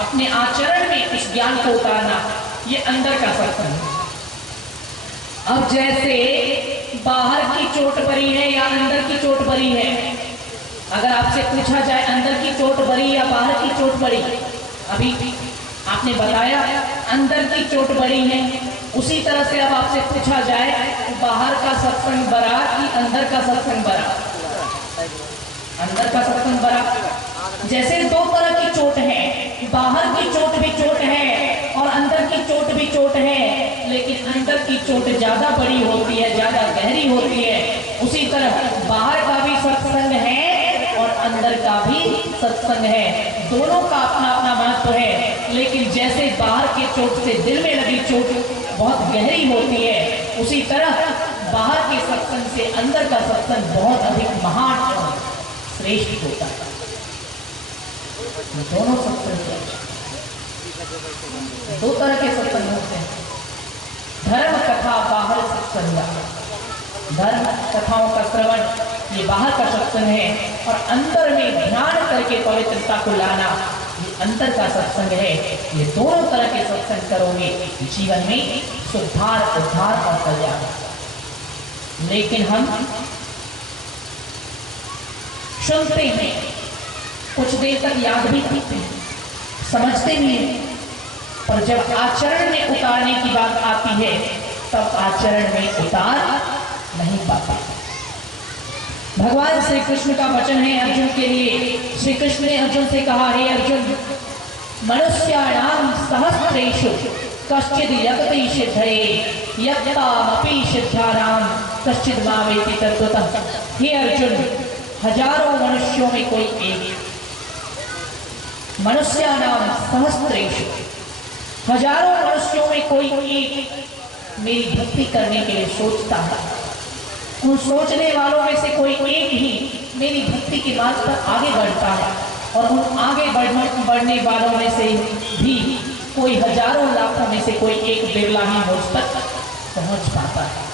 अपने आचरण में इस ज्ञान को उतारना, ये अंदर का सत्संग है। अब जैसे बाहर की चोट बरी है या अंदर की चोट बरी है, अगर आपसे पूछा जाए अंदर की चोट बरी या बाहर की चोट बरी, अभी आपने बताया अंदर की चोट बरी है, उसी तरह से अब आपसे पूछा जाए बाहर का सत्संग बरा कि अंदर का सत्संग बरा? अंदर का सत्संग बरा। जैसे 2 तरह की चोट है, बाहर की चोट भी चोट है और अंदर की चोट भी चोट है, लेकिन अंदर की चोट ज्यादा बड़ी होती है, ज्यादा गहरी होती है। उसी तरह बाहर का भी सत्संग है और अंदर का भी सत्संग है, दोनों का अपना अपना महत्व है। लेकिन जैसे बाहर की चोट से दिल में लगी चोट बहुत गहरी होती है, उसी तरह बाहर के सत्संग से अंदर का सत्संग बहुत अधिक महान और श्रेष्ठ होता है। दोनों सत्संग 2 तरह के सत्संग होते हैं, धर्म कथा बाहर सत्संग। धर्म कथाओं का श्रवण ये बाहर का सत्संग है और अंदर में ध्यान करके पवित्रता को लाना ये अंदर का सत्संग है। ये दोनों तरह के सत्संग करोगे जीवन में सुधार, उद्धार और कल्याण। लेकिन हम सुनते हैं, कुछ देर तक याद भी करते हैं, समझते भी हैं, पर जब आचरण में उतारने की बात आती है तब आचरण में उतार नहीं पाता। भगवान श्री कृष्ण का वचन है अर्जुन के लिए। श्री कृष्ण ने अर्जुन से कहा, हे अर्जुन, मनुष्याणां सहस्रेषु कश्चिद् यतते सिद्धये यत्तामपि सिद्धानां कश्चिद् मामेति तत्त्वतः। हे अर्जुन, हजारों मनुष्यों में कोई एक, मनुष्याणां सहस्रेषु, हजारों मनुष्यों में कोई एक मेरी भक्ति करने के लिए सोचता है। उन सोचने वालों में से कोई एक ही मेरी भक्ति के मार्ग पर आगे बढ़ता है और उन आगे बढ़ने वालों में से भी कोई हजारों लाखों में से कोई एक बिरला ही मुझ तक पहुंच पाता है।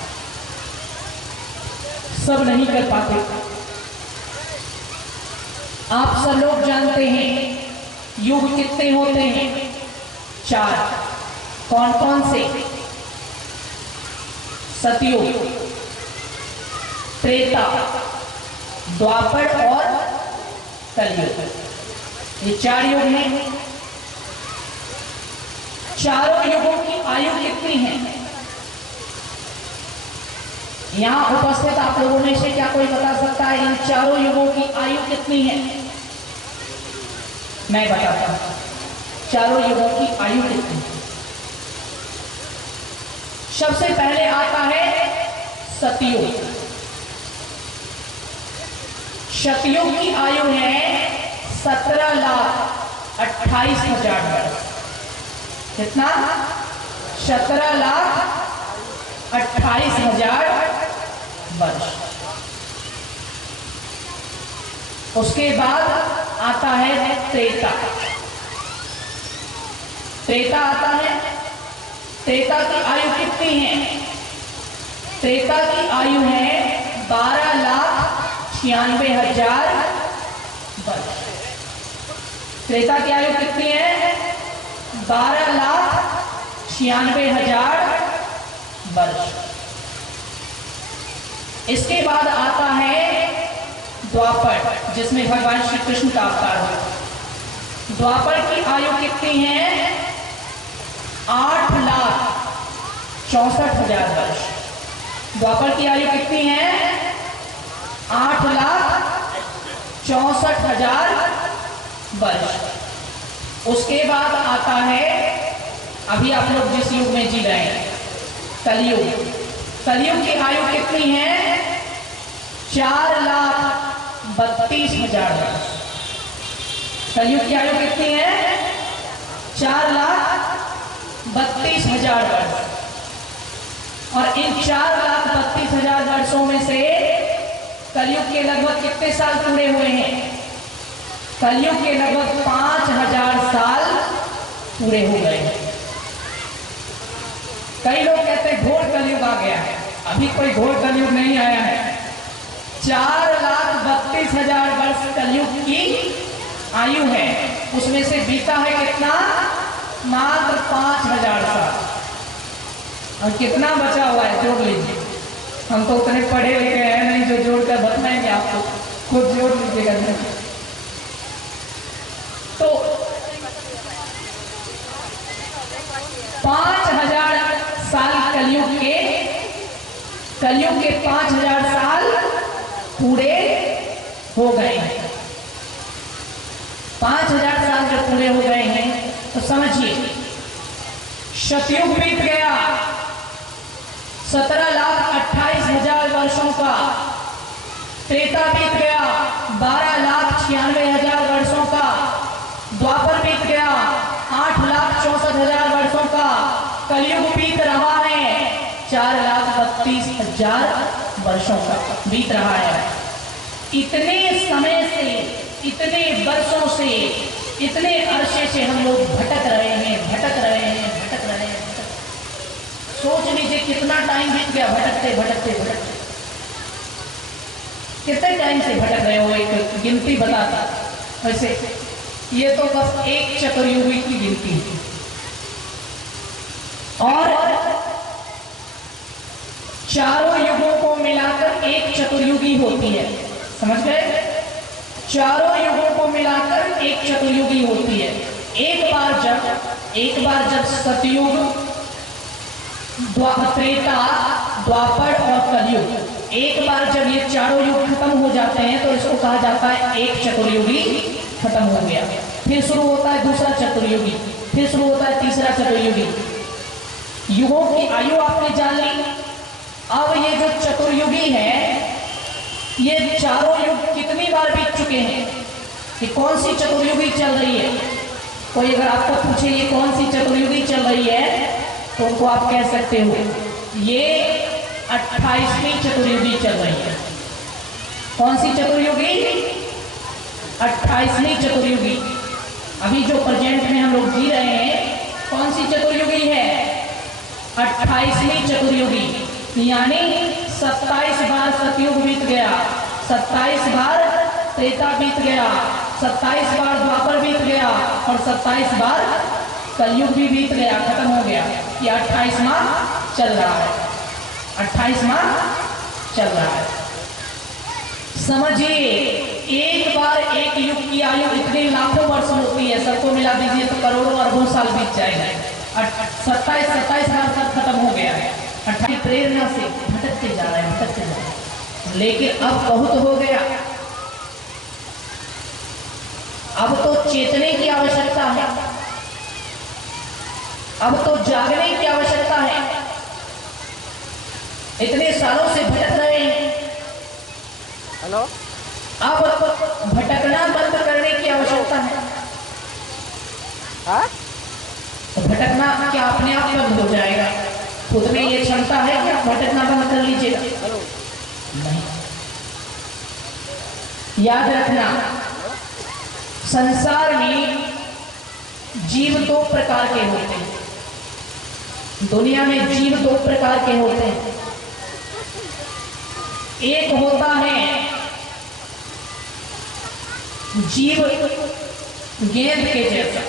सब नहीं कर पाते। आप सब लोग जानते हैं युग कितने होते हैं? 4। कौन कौन से? सतयुग, त्रेता, द्वापर और कलयुग, ये 4 युग हैं। चारों युगों की आयु कितनी है? यहां उपस्थित आप लोगों में से क्या कोई बता सकता है इन चारों युगों की आयु कितनी है? मैं बताता हूं चारों युगों की आयु कितनी है। सबसे पहले आता है सतयुग। सतयुग की आयु है 17,28,000 वर्ष। कितना? 17,28,000 वर्ष। उसके बाद आता है त्रेता। त्रेता आता है। त्रेता की आयु कितनी है? त्रेता की आयु है 12,96,000 वर्ष। त्रेता की आयु कितनी है? 12,96,000 वर्ष। इसके बाद आता है द्वापर, जिसमें भगवान श्री कृष्ण का अवतार है। द्वापर की आयु कितनी है? 8,64,000 वर्ष। द्वापर की आयु कितनी है? 64,000 वर्ष। उसके बाद आता है, अभी आप लोग जिस युग में जी रहे हैं, कलयुग। कलयुग की आयु कितनी है? 4,32,000 वर्ष। कलयुग की आयु कितनी है? 4,32,000 वर्ष। और इन 4,32,000 वर्षों में से कलयुग के लगभग कितने साल पूरे हुए हैं? कलयुग के लगभग 5,000 साल पूरे हो गए हैं। कई लोग कहते हैं घोर कलयुग आ गया है। अभी कोई घोर कलयुग नहीं आया है। 4,32,000 वर्ष कलयुग की आयु है। उसमें से बीता है कितना? मात्र 5,000 साल। और कितना बचा हुआ है जोड़ लीजिए। हम तो उतने पढ़े लिखे हैं नहीं जो जोड़कर बताएंगे आपको, खुद जोड़ लीजिएगा। तो 5,000 साल कलयुग के 5,000 साल पूरे हो गए हैं। 5,000 साल जब पूरे हो गए हैं तो समझिए, सतयुग बीत गया 17,28,000 वर्षों का। त्रेता बीत गया 12,96,000 वर्षों का। द्वापर बीत गया 8,64,000 वर्षों का। कलयुग बीत रहा है 4,32,000 वर्षों का बीत रहा है। इतने समय से, इतने वर्षों से, इतने अरसे से हम लोग भटक रहे हैं। सोच लीजिए कितना टाइम बीत गया भटकते। कितने टाइम से भटक रहे हो? एक गिनती बताता। वैसे ये तो बस एक चतुर्युगी की गिनती है। और चारों युगों को मिलाकर एक चतुर्युगी होती है। समझ गए? चारों युगों को मिलाकर एक चतुर्युगी होती है। एक बार जब सतयुग, त्रेता, द्वापर और कलयुग, एक बार जब ये चारों युग खत्म हो जाते हैं तो इसको कहा जाता है एक चतुर्युगी खत्म हो गया। फिर शुरू होता है दूसरा चतुर्युगी, फिर शुरू होता है तीसरा चतुर्युगी। युगों की आयु आपने जान ली। अब ये जो चतुर्युगी है, ये चारों युग कितनी बार बीत चुके हैं? कि कौन सी चतुर्युगी चल रही है? कोई अगर आपको पूछे ये कौन सी चतुर्युगी चल रही है तो उनको आप कह सकते हो ये 28वीं चतुर्युगी चल रही है। कौन सी चतुर्युगी? 28वीं चतुर्युगी। अभी जो प्रेजेंट में हम लोग जी रहे हैं, कौन सी चतुर्युगी है? 28वीं चतुर्युगी। यानी 27 बार सतयुग बीत गया, 27 बार त्रेता बीत गया, 27 बार द्वापर बीत गया और 27 बार कलयुग भी बीत गया, खत्म हो गया। ये 28वां चल रहा है। 28वां चल रहा है। समझिए, एक बार एक युग की आयु इतने लाखों वर्ष होती है। सबको मिला दीजिए तो करोड़ों अरबों साल बीत जाएगा। 27 बार सब खत्म हो गया है। 28 प्रेरणा से भटकते जा रहे हैं। लेकिन अब बहुत हो गया। अब तो चेतने की आवश्यकता है। अब तो जागने की आवश्यकता है। इतने सालों से भटक रहे हैं। हेलो, अब भटकना बंद करने की आवश्यकता है। हाँ? तो भटकना क्या अपने आप बंद हो जाएगा? खुद में ये क्षमता है कि आप भटकना बंद कर लीजिएगा? नहीं। याद रखना, संसार में जीव दो प्रकार के होते हैं। दुनिया में जीव दो प्रकार के होते हैं। एक होता है जीव गेंद के जैसा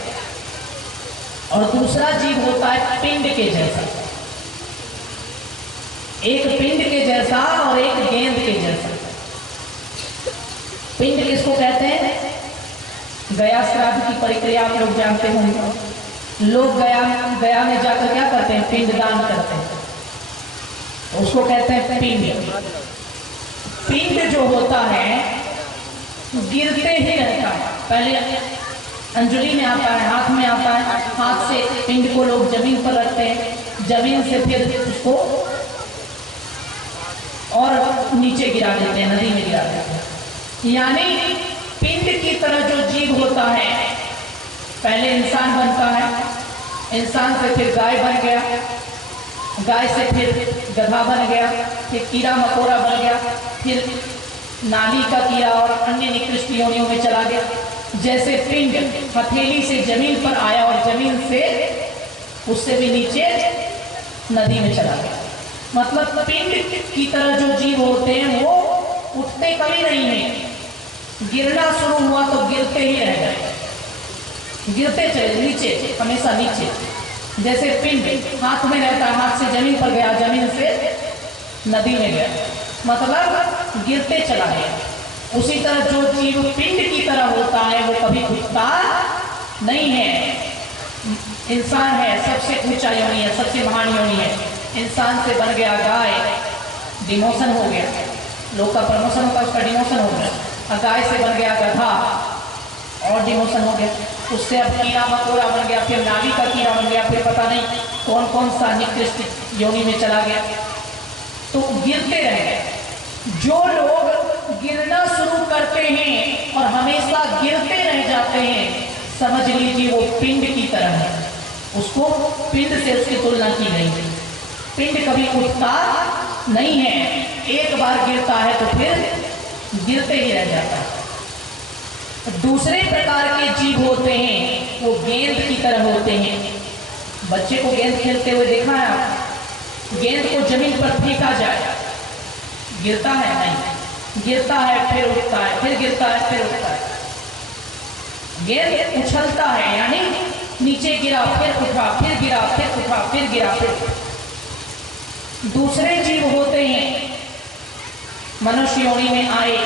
और दूसरा जीव होता है पिंड के जैसा। एक पिंड के जैसा और एक गेंद के जैसा। पिंड किसको कहते हैं? गया श्राद्ध की प्रक्रिया आप लोग जानते होंगे। लोग गया में जाकर क्या करते हैं? पिंडदान करते हैं। उसको कहते हैं पिंड। पिंड जो होता है गिरते ही रहता है। पहले अंजलि में आता है, हाथ में आता है, हाथ से पिंड को लोग जमीन पर रखते हैं, जमीन से फिर उसको और नीचे गिरा देते हैं, नदी में गिरा देते हैं। यानी पिंड की तरह जो जीव होता है, पहले इंसान बनता है, इंसान से फिर गाय बन गया, गाय से फिर गधा बन गया, फिर कीड़ा मकोड़ा बन गया, फिर नाली का कीड़ा और अन्य निकृष्ट योनियों में चला गया। जैसे पिंड हथेली से जमीन पर आया और जमीन से उससे भी नीचे नदी में चला गया। मतलब पिंड की तरह जो जीव होते हैं वो उठते कभी नहीं है, गिरना शुरू हुआ तो गिरते ही रह गए, गिरते चले नीचे, हमेशा नीचे। जैसे पिंड हाथ में रहता है, हाथ से जमीन पर गया, जमीन से नदी में गया, मतलब गिरते चला गया। उसी तरह जो जीव पिंड की तरह होता है वो कभी उठता नहीं है। इंसान है, सबसे ऊंचा योनि है, सबसे महान योनि है। इंसान से बन गया गाय, डिमोशन हो गया, लोग का प्रमोशन होता है, उसका डिमोशन हो गया। गाय से बन गया गधा और डिमोशन हो गया। उससे अब कीड़ा मकोड़ा बन गया, फिर नाली का कीड़ा बन गया, फिर पता नहीं कौन कौन सा निकृष्ट योनि में चला गया, तो गिरते रह गए। जो लोग गिरना शुरू करते हैं और हमेशा गिरते रह जाते हैं, समझ लीजिए वो पिंड की तरह है, उसको पिंड से उसकी तुलना की गई है। पिंड कभी उठता नहीं है, एक बार गिरता है तो फिर गिरते ही रह जाता है। दूसरे प्रकार के जीव होते हैं, वो गेंद की तरह होते हैं। बच्चे को गेंद खेलते हुए देखा है आप? गेंद को जमीन पर फेंका जाए, गिरता है नहीं, गिरता है फिर उठता है, फिर गिरता है फिर उठता है। गेंद उछलता है, यानी नीचे गिरा फिर उठा, फिर गिरा फिर उठा, फिर गिरा फिर उठा। दूसरे जीव होते हैं, मनुष्य योनि में आए,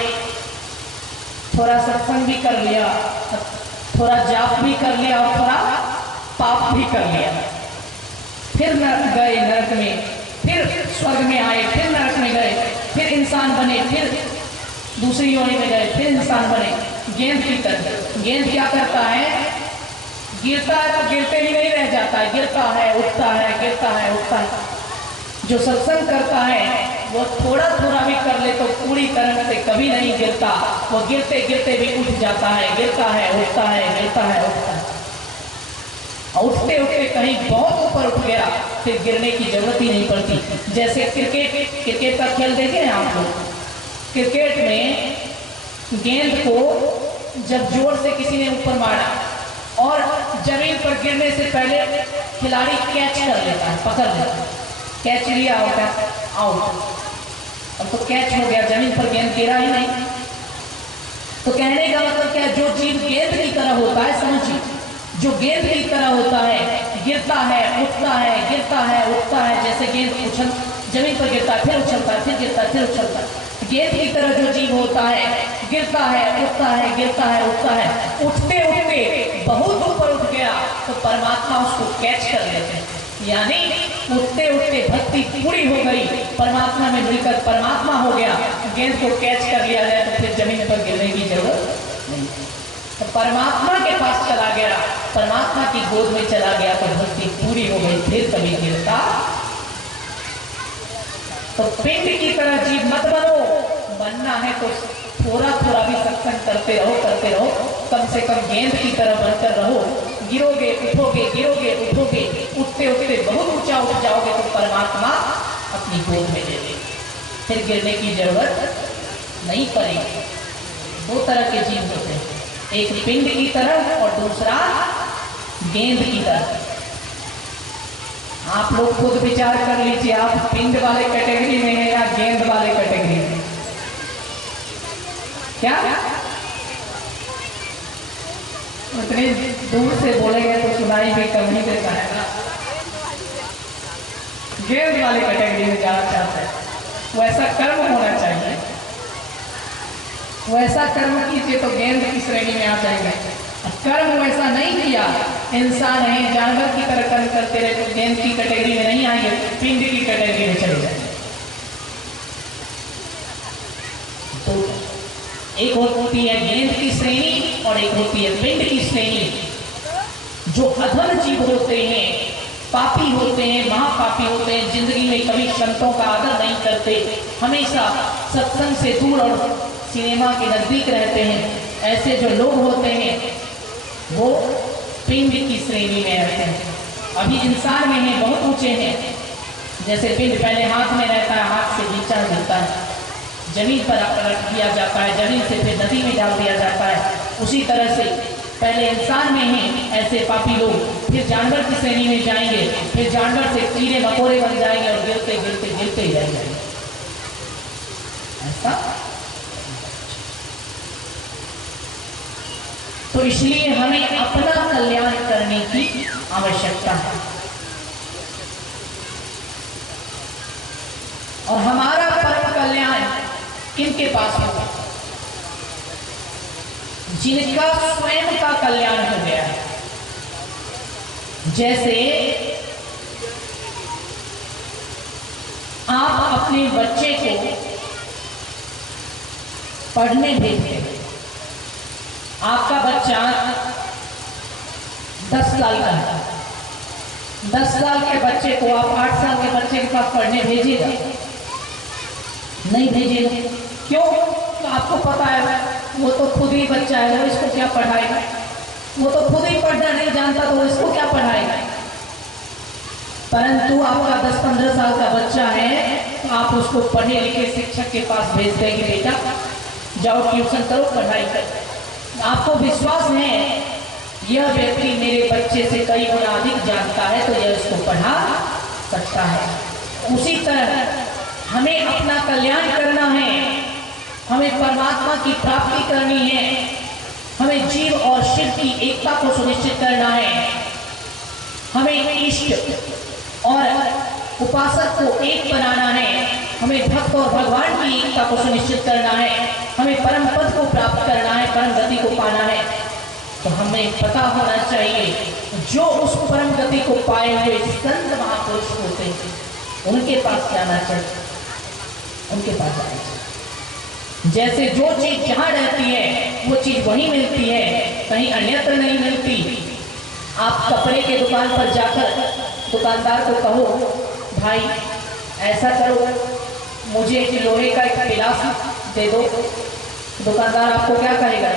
थोड़ा सत्संग भी कर लिया, थोड़ा जाप भी कर लिया और थोड़ा पाप भी कर लिया, फिर नरक गए, नरक में, फिर स्वर्ग में आए, फिर नरक में गए, फिर इंसान बने, फिर दूसरी योनि में गए, फिर इंसान बने। गेंद की तरह गेंद क्या करता है? गिरता है तो गिरते ही नहीं रह जाता है, गिरता है उठता है, गिरता है उठता है। जो सत्संग करता है वो थोड़ा थोड़ा भी कर ले तो पूरी तरह से कभी नहीं गिरता, वो गिरते गिरते भी उठ जाता है, गिरता है उठता है, गिरता है उठता है। उठते उठते कहीं बहुत ऊपर उठ गया, फिर गिरने की जरूरत ही नहीं पड़ती। जैसे क्रिकेट का खेल देखे हैं आप लोग? क्रिकेट में गेंद को जब जोर से किसी ने ऊपर मारा और जमीन पर गिरने से पहले खिलाड़ी कैच कर लेता है, पकड़ लेता है, कैच लिया होता है, आउट। अब तो कैच हो गया, जमीन पर गेंद गिरा ही नहीं। तो कहने का मतलब क्या? जो जीव गेंद की तरह होता है, समझिए, जो गेंद की तरह होता है, गिरता है उठता है, गिरता है उठता है। जैसे गेंद उछल जमीन पर गिरता है, फिर उछलता है, फिर गिरता है, फिर उछलता है। गेंद की तरह जो जीव होता है, गिरता है उठता है, गिरता है उठता है। उठते उठते बहुत ऊपर उठ गया तो परमात्मा उसको कैच कर लेते हैं, यानी उठते उठते भक्ति पूरी हो गई, परमात्मा में मिलकर परमात्मा हो गया। गेंद को कैच कर लिया जाए तो फिर जमीन पर गिरने की जरूरत नहीं, तो परमात्मा के पास चला गया, परमात्मा की गोद में चला गया तो भक्ति पूरी हो गई, फिर कभी गिरता। तो पिंड की तरह जीव मत बनो, बनना है तो थोड़ा थोड़ा भी सत्संग करते रहो, कम से कम गेंद की तरह बनकर रहो। गिरोगे उठोगे, गिरोगे उठोगे, उठते उठते बहुत ऊंचा उठ जाओगे तो परमात्मा अपनी गोद में ले लेंगे, फिर गिरने की जरूरत नहीं पड़ेगी। दो तरह के जीव होते हैं, एक पिंड की तरह और दूसरा गेंद की तरह। आप लोग खुद विचार कर लीजिए, आप पिंड वाले कैटेगरी में हैं या गेंद वाले कैटेगरी में? क्या उतनी दूर से बोलेंगे तो सुनाई भी कम ही देता है ना। गेंद वाले कैटेगरी में जाना चाहते हैं, वैसा कर्म होना चाहिए, वैसा कर्म कीजिए तो गेंद की श्रेणी में आ जाएंगे। कर्म वैसा नहीं किया, इंसान है, जानवर की तरह कर्म करते रहे तो गेंद की कैटेगरी में नहीं आएंगे, पिंड की कैटेगरी में चले जाएंगे। तो एक होती है गेंद की श्रेणी और एक होती है पिंड की श्रेणी। जो अधम जीव होते हैं, पापी होते हैं, महापापी होते हैं, जिंदगी में कभी संतों का आदर नहीं करते, हमेशा सत्संग से दूर और सिनेमा के नजदीक रहते हैं, ऐसे जो लोग होते हैं वो पिंड की श्रेणी में रहते हैं। अभी इंसान में है बहुत ऊंचे हैं। जैसे पिंड पहले हाथ में रहता है, हाथ से नीचा गिरता है, जमीन पर रख दिया जाता है, जमीन से फिर नदी में डाल दिया जाता है। उसी तरह से पहले इंसान में ही ऐसे पापी लोग फिर जानवर की श्रेणी में जाएंगे, फिर जानवर से कीड़े मकोड़े बन जाएंगे और गिरते गिरते गिरते ही रह जाएंगे। ऐसा तो इसलिए हमें अपना कल्याण करने की आवश्यकता है और हमारा परम कल्याण किनके पास होगा? जिनका स्वयं का कल्याण हो गया है। जैसे आप अपने बच्चे को पढ़ने भेजते हैं, आपका बच्चा 10 साल का है, 10 साल के बच्चे को आप 8 साल के बच्चे के पास पढ़ने भेजिएगा? नहीं भेजिएगा। क्यों? तो आपको पता है वो तो खुद ही बच्चा है, वो इसको क्या पढ़ाएगा? वो तो खुद ही पढ़ना नहीं जानता, तो वो इसको क्या पढ़ाएगा? परंतु आपका 10-15 साल का बच्चा है तो आप उसको पढ़े लिखे शिक्षक के पास भेज देंगे, बेटा जाओ ट्यूशन करो, पढ़ाई करो। आपको विश्वास है यह व्यक्ति मेरे बच्चे से कई गुना अधिक जानता है, तो यह इसको पढ़ा सकता है। उसी तरह हमें अपना कल्याण करना है, हमें परमात्मा की प्राप्ति करनी है, हमें जीव और शिव की एकता को सुनिश्चित करना है, हमें इष्ट और उपासक को एक बनाना है, हमें भक्त और भगवान की एकता को सुनिश्चित करना है, हमें परम पद को प्राप्त करना है, परम गति को पाना है। तो हमें पता होना चाहिए जो उस परम गति को पाए हुए संत महापुरुष होते हैं उनके पास जाना चाहिए, उनके पास जाना चाहिए। जैसे जो चीज जहां रहती है वो चीज वहीं मिलती है, कहीं अन्यत्र नहीं मिलती। आप कपड़े के दुकान पर जाकर दुकानदार को कहो भाई ऐसा करो मुझे एक लोहे का एक गिलास दे दो, दुकानदार आपको क्या कहेगा?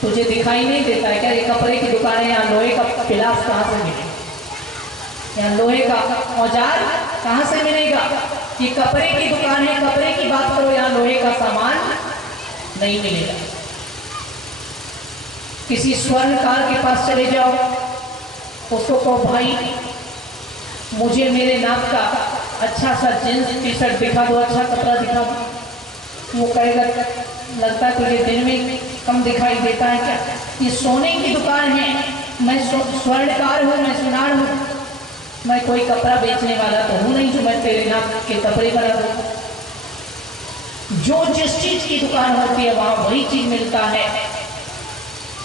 तुझे दिखाई नहीं देता है क्या ये कपड़े की दुकान है? यहाँ लोहे का गिलास कहाँ से मिलेगा? यहाँ लोहे का औजार कहाँ से मिलेगा? ये कपड़े की दुकान है, कपड़े की बात करो, यहाँ लोहे का सामान नहीं मिलेगा। किसी स्वर्णकार के पास चले जाओ, उसको कहो भाई मुझे मेरे नाप का अच्छा सा जींस टी शर्ट दिखा दो, अच्छा कपड़ा दिखा दो। वो कहेगा लगता है तुझे दिन में कम दिखाई देता है क्या? ये सोने की दुकान है, मैं स्वर्णकार हूँ, मैं सुनार हूँ, मैं कोई कपड़ा बेचने वाला तो हूँ नहीं जो मैं तेरे नाम के कपड़े बना दूँ। जो जिस चीज की दुकान होती है वहां वही चीज मिलता है।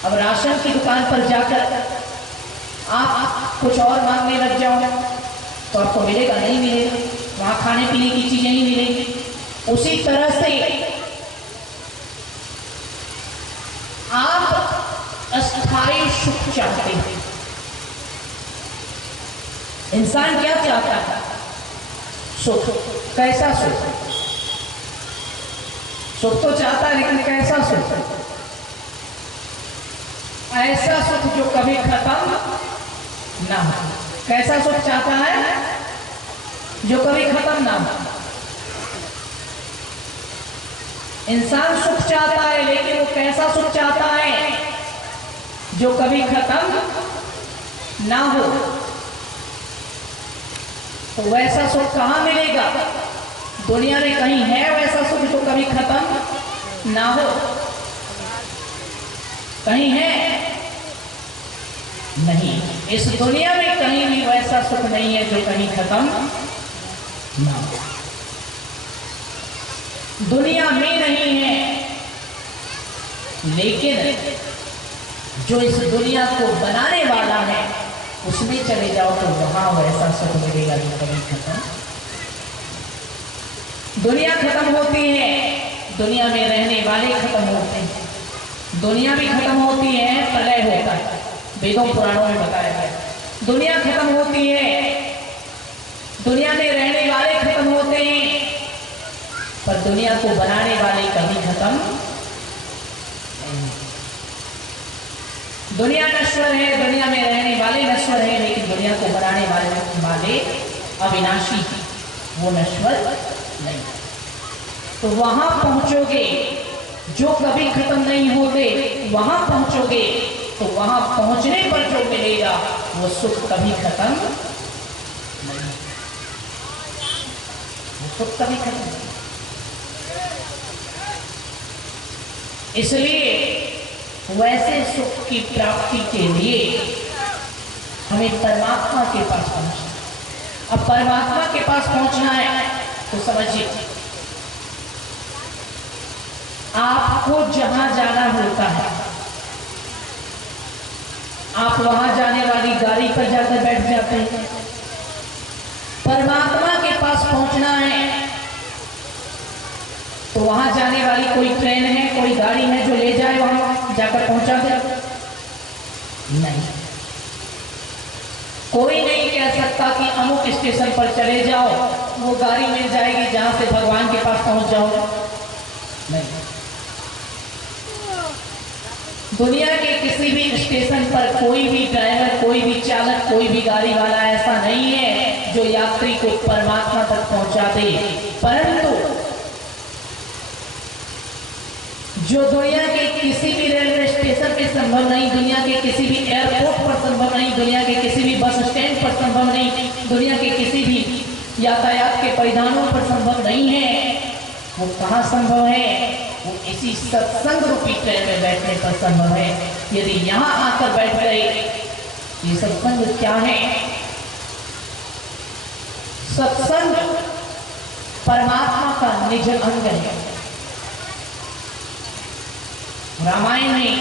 अब राशन की दुकान पर जाकर आप कुछ और मांगने लग जाओ तो आपको मिलेगा? नहीं मिलेगा। वहां खाने पीने की चीजें ही मिलेंगी। उसी तरह से आप अस्थायी सुख चाहते हैं। इंसान क्या चाहता है? सुख। कैसा सुख? सुख तो चाहता है लेकिन कैसा सुख? ऐसा सुख जो कभी खत्म ना हो। कैसा सुख चाहता है? जो कभी खत्म ना हो। इंसान सुख चाहता है लेकिन वो कैसा सुख चाहता है? जो कभी खत्म ना हो। तो वैसा सुख कहाँ मिलेगा? दुनिया में कहीं है वैसा सुख जो कभी खत्म ना हो? कहीं है? नहीं। इस दुनिया में कहीं भी वैसा सुख नहीं है जो कहीं खत्म ना हो। दुनिया में नहीं है, लेकिन जो इस दुनिया को बनाने वाला है उसमें चले जाओ तो वहां वैसा सुख मिलेगा जो कभी खत्म। दुनिया खत्म होती है दुनिया में रहने वाले खत्म होते हैं, दुनिया भी खत्म होती है, प्रलय होता है। वेदों पुराणों में बताया गया दुनिया खत्म होती है, दुनिया में रहने वाले खत्म होते हैं, पर दुनिया को बनाने वाले कभी खत्म नहीं। दुनिया नश्वर है, दुनिया में रहने वाले नश्वर है, लेकिन दुनिया को बनाने वाले अविनाशी है, वो नश्वर नहीं। तो वहां पहुंचोगे जो कभी खत्म नहीं होते, वहां पहुंचोगे तो वहां पहुंचने पर जो मिलेगा वो सुख कभी खत्म नहीं, वो सुख कभी खत्म नहीं। इसलिए वैसे सुख की प्राप्ति के लिए हमें परमात्मा के पास पहुंचना। अब परमात्मा के पास पहुंचना है तो समझिए, आपको जहां जाना होता है आप वहां जाने वाली गाड़ी पर जाकर बैठ जाते हैं। परमात्मा के पास पहुंचना है तो वहां जाने वाली कोई ट्रेन है, कोई गाड़ी है जो ले जाए वहां जाकर पहुंचा दे? नहीं। कोई नहीं कह सकता कि अमुक स्टेशन पर चले जाओ, वो गाड़ी मिल जाएगी जहां से भगवान के पास पहुंच जाओ। नहीं। दुनिया के किसी भी स्टेशन पर कोई भी ड्राइवर, कोई भी चालक, कोई भी गाड़ी वाला ऐसा नहीं है जो यात्री को परमात्मा तक पहुंचा दे। परंतु जो दुनिया के किसी भी रेलवे स्टेशन पे संभव नहीं, दुनिया के किसी भी एयरपोर्ट पर संभव नहीं, दुनिया के किसी भी बस स्टैंड पर संभव नहीं, दुनिया के किसी भी यातायात के परिधानों पर संभव नहीं है, वो कहाँ संभव है? वो इसी सत्संग रूपी ट्रेन में बैठने पर संभव है। यदि यहां आकर बैठ गए, ये सत्संग क्या है? सत्संग परमात्मा का निज अंग है। रामायण में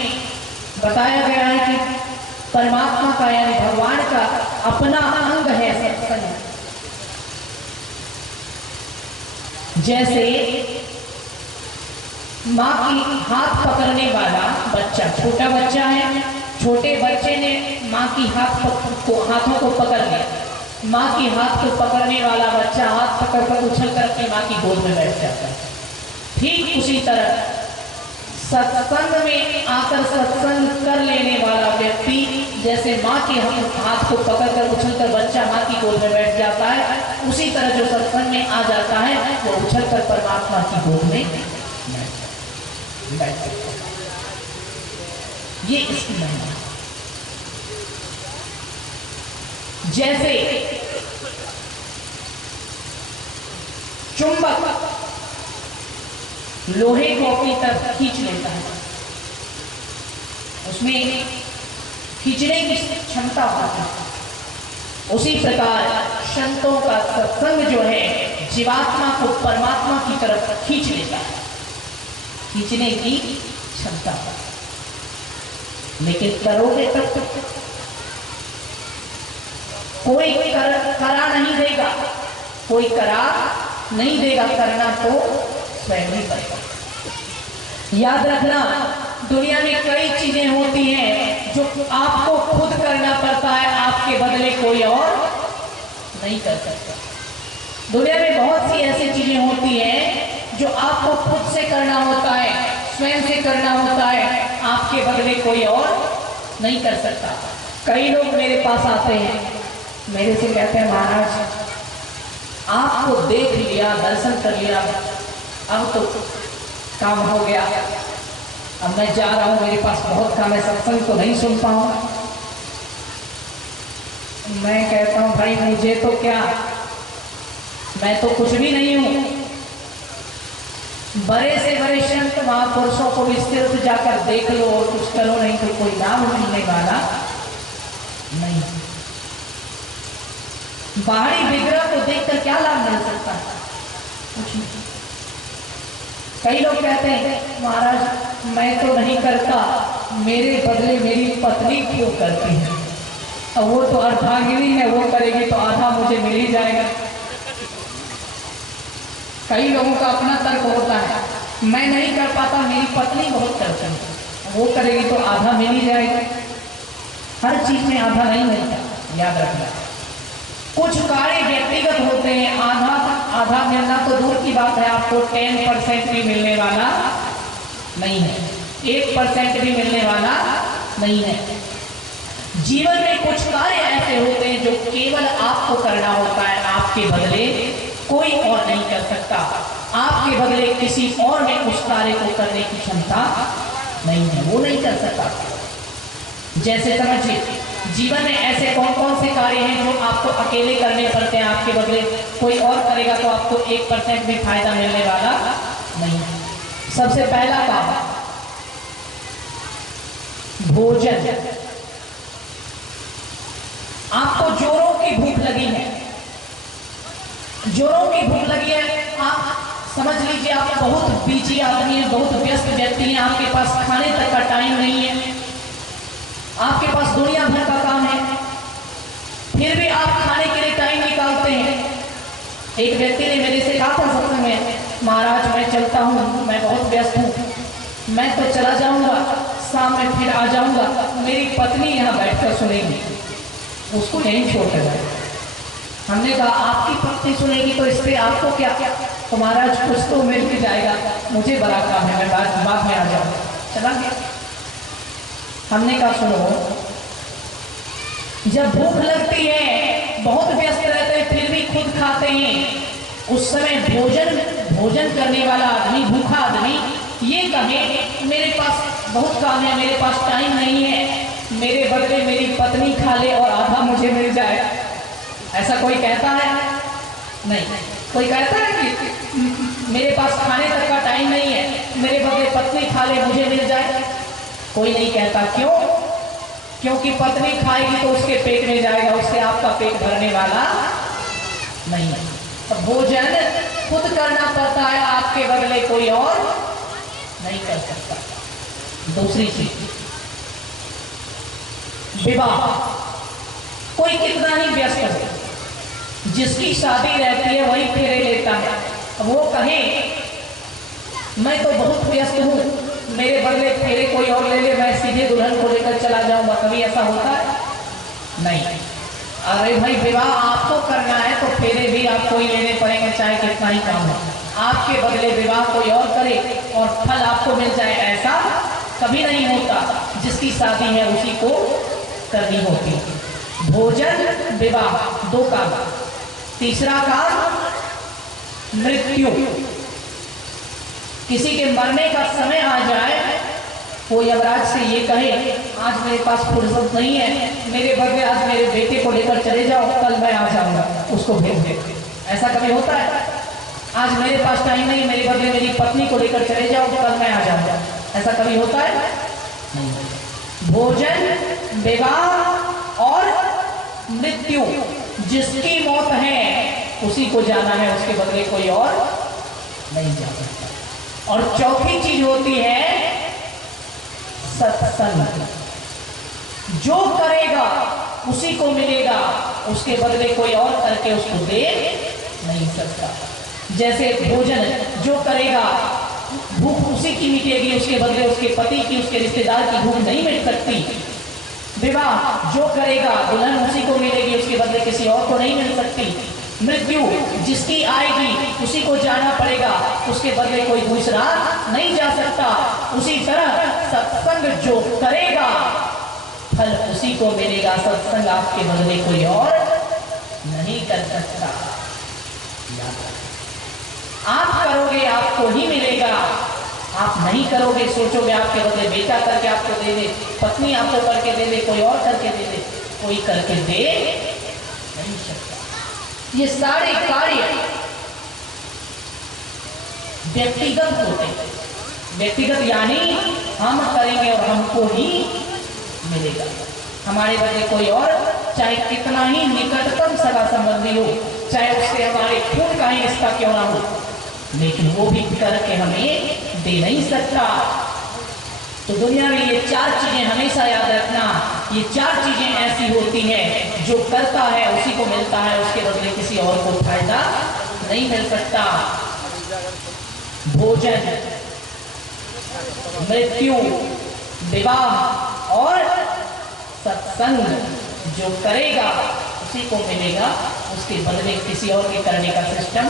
बताया गया है कि परमात्मा का यानी भगवान का अपना अंग है सत्संग। जैसे माँ की हाथ पकड़ने वाला बच्चा, छोटा बच्चा है, छोटे बच्चे ने माँ की हाथों को पकड़ लिया, माँ की हाथ को पकड़ने वाला बच्चा हाथ पकड़कर उछल कर अपनी माँ की गोद में बैठ जाता है। ठीक उसी तरह सत्संग में आकर सत्संग कर लेने वाला व्यक्ति जैसे माँ के हाथ को पकड़कर उछलकर बच्चा माँ की गोद में बैठ जाता है, उसी तरह जो सत्संग में आ जाता है वो उछलकर परमात्मा की गोद में बैठ जाता है। ये इसकी महिमा। जैसे चुंबक लोहे को अपनी तरफ खींच लेता है, उसमें खींचने की क्षमता होती है, उसी प्रकार संतों का सत्संग जो है जीवात्मा को परमात्मा की तरफ खींच लेता है, खींचने की क्षमता। लेकिन करोगे तब तो कोई करा नहीं देगा, कोई करा नहीं देगा, करना तो स्वयं ही पड़ेगा। याद रखना, दुनिया में कई चीजें होती हैं जो आपको खुद करना पड़ता है, आपके बदले कोई और नहीं कर सकता। दुनिया में बहुत सी ऐसी चीजें होती हैं जो आपको खुद से करना होता है, स्वयं से करना होता है, आपके बदले कोई और नहीं कर सकता। कई लोग मेरे पास आते हैं, मेरे से कहते हैं महाराज आपको देख लिया, दर्शन कर लिया, अब तो काम हो गया, अब मैं जा रहा हूं, मेरे पास बहुत काम है, सत्संग तो नहीं सुन पाऊं। मैं कहता हूं भाई मुझे तो क्या, मैं तो कुछ भी नहीं हूं। बड़े से बड़े संत महापुरुषों को भी सिर्फ जाकर देख लो और कुछ करो, नहीं तो कोई लाभ मिलने वाला नहीं। बाहरी विग्रह को देखकर क्या लाभ मिल सकता है? कुछ नहीं। कई लोग कहते हैं महाराज मैं तो नहीं करता, मेरे बदले मेरी पत्नी क्यों करती है, और वो तो अर्धांगिनी है, वो करेगी तो आधा मुझे मिल ही जाएगा। कई लोगों का अपना तर्क होता है, मैं नहीं कर पाता, मेरी पत्नी बहुत करती है, वो करेगी तो आधा मिल ही जाएगा। हर चीज में आधा नहीं मिलता, याद रखना। कुछ कार्य व्यक्तिगत होते हैं, आधा आधा मिलना तो दूर की बात है, आपको 10% भी मिलने वाला नहीं है, 1% भी मिलने वाला नहीं है। जीवन में कुछ कार्य ऐसे होते हैं जो केवल आपको करना होता है, आपके बदले कोई और नहीं कर सकता, आपके बदले किसी और में उस कार्य को करने की क्षमता नहीं है, वो नहीं कर सकता। जैसे समझिए, जीवन में ऐसे कौन कौन से कार्य हैं जो आपको अकेले करने पड़ते हैं, आपके बदले कोई और करेगा तो आपको 1% भी फायदा मिलने वाला नहीं है। सबसे पहला काम, भोजन। आपको जोरों की भूख लगी है, जोरों की भूख लगी है, आप समझ लीजिए आप बहुत बिजी आदमी है, बहुत व्यस्त व्यक्ति हैं, आपके पास खाने तक का टाइम नहीं है, आपके पास दुनिया भर का काम है, फिर भी आप खाने के लिए टाइम निकालते हैं। एक व्यक्ति ने मेरे से कहा था सत्संग में, महाराज मैं चलता हूँ, मैं बहुत व्यस्त हूँ, मैं तो चला जाऊंगा, शाम में फिर आ जाऊंगा, मेरी पत्नी यहाँ बैठकर सुनेगी, उसको नहीं छोड़कर जाए। हमने कहा आपकी पत्नी सुनेगी तो इससे आपको क्या? तो महाराज कुछ तो मिल के जाएगा, मुझे बड़ा काम है, मैं बाद में आ जाऊँ, चला गया। हमने कहा सुनो, जब भूख लगती है, बहुत व्यस्त रहते हैं, फिर भी खुद खाते हैं, उस समय भोजन करने वाला आदमी, भूखा आदमी ये कहे मेरे पास बहुत काम है, मेरे पास टाइम नहीं है, मेरे बदले मेरी पत्नी खा ले और आधा मुझे मिल जाए, ऐसा कोई कहता है? नहीं। कोई कहता है कि मेरे पास खाने तक का टाइम नहीं है, मेरे बदले पत्नी खा ले मुझे मिल जाए? कोई नहीं कहता। क्यों? क्योंकि पत्नी खाएगी तो उसके पेट में जाएगा, उससे आपका पेट भरने वाला नहीं है। तो भोजन खुद करना पड़ता है, आपके बदले कोई और नहीं कर सकता। दूसरी चीज, विवाह। कोई कितना ही व्यस्त है, जिसकी शादी रहती है वही फेरे लेता है। वो कहे मैं तो बहुत व्यस्त हूँ, मेरे बदले फेरे कोई और ले ले, मैं सीधे दुल्हन को लेकर चला जाऊंगा, कभी ऐसा होता है? नहीं। अरे भाई विवाह आपको करना है तो फेरे भी आपको ही लेने पड़ेंगे, चाहे कितना ही काम हो। आपके बदले विवाह कोई और करे और फल आपको मिल जाए, ऐसा कभी नहीं होता। जिसकी शादी है उसी को करनी होती है। भोजन, विवाह, दो काम। तीसरा काम मृत्यु। किसी के मरने का समय आ जाए, वो यमराज से ये कहे आज मेरे पास फुर्सत नहीं है, मेरे बदले आज मेरे बेटे को लेकर चले जाओ, कल मैं आ जाऊंगा, उसको भेज दे। ऐसा कभी होता है? आज मेरे पास टाइम नहीं, मेरे बदले मेरी पत्नी को लेकर चले जाओ, कल मैं आ जाऊंगा, ऐसा कभी होता है? नहीं। भोजन, विवाह और मृत्यु, जिसकी मौत है उसी को जाना है, उसके बदले कोई और नहीं जा सकता। और चौथी चीज होती है सत्संग। जो करेगा उसी को मिलेगा, उसके बदले कोई और करके उसको दे नहीं सकता। जैसे भोजन, जो करेगा भूख उसी की मिटेगी, उसके बदले उसके पति की, उसके रिश्तेदार की भूख नहीं मिट सकती। विवाह, जो करेगा दुल्हन उसी को मिलेगी, उसके बदले किसी और को नहीं मिल सकती। मृत्यु, जिसकी आएगी उसी को जाना पड़ेगा, उसके बदले कोई दूसरा नहीं जा सकता। उसी तरह सत्संग जो करेगा फल उसी को मिलेगा, सत्संग आपके बदले कोई और नहीं कर सकता। आप करोगे आपको ही मिलेगा, आप नहीं करोगे, सोचोगे आपके बदले बेटा करके आपको दे दे, पत्नी आपको करके दे दे, कोई और करके दे दे, कोई करके दे नहीं सकता। ये सारे कार्य व्यक्तिगत होते हैं। व्यक्तिगत यानी हम करेंगे और हमको ही मिलेगा, हमारे बदले कोई और, चाहे कितना ही निकटतम सगा संबंधी हो, चाहे उससे हमारे खून का ही रिश्ता क्यों ना हो, लेकिन वो भी करके हमें दे नहीं सकता। तो दुनिया में ये चार चीजें हमेशा याद रखना, ये चार चीजें ऐसी होती हैं जो करता है उसी को मिलता है, उसके बदले किसी और को फायदा नहीं मिल सकता। भोजन, मृत्यु, विवाह और सत्संग जो करेगा उसी को मिलेगा, उसके बदले किसी और के करने का सिस्टम,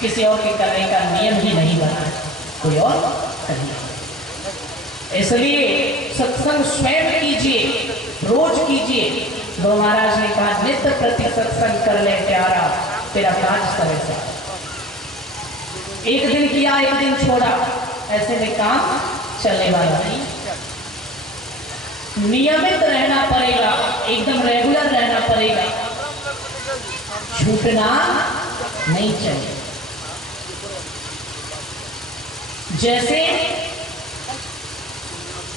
किसी और के करने का नियम ही नहीं बना, कोई और नहीं। इसलिए सत्संग स्वयं कीजिए, रोज कीजिए। गुरु महाराज ने कहा नित्य प्रति सत्संग कर ले प्यारा, तेरा काज करे सा। एक दिन किया एक दिन छोड़ा, ऐसे में काम चलने वाला नहीं। नियमित रहना पड़ेगा, एकदम रेगुलर रहना पड़ेगा, छूटना नहीं चाहिए। जैसे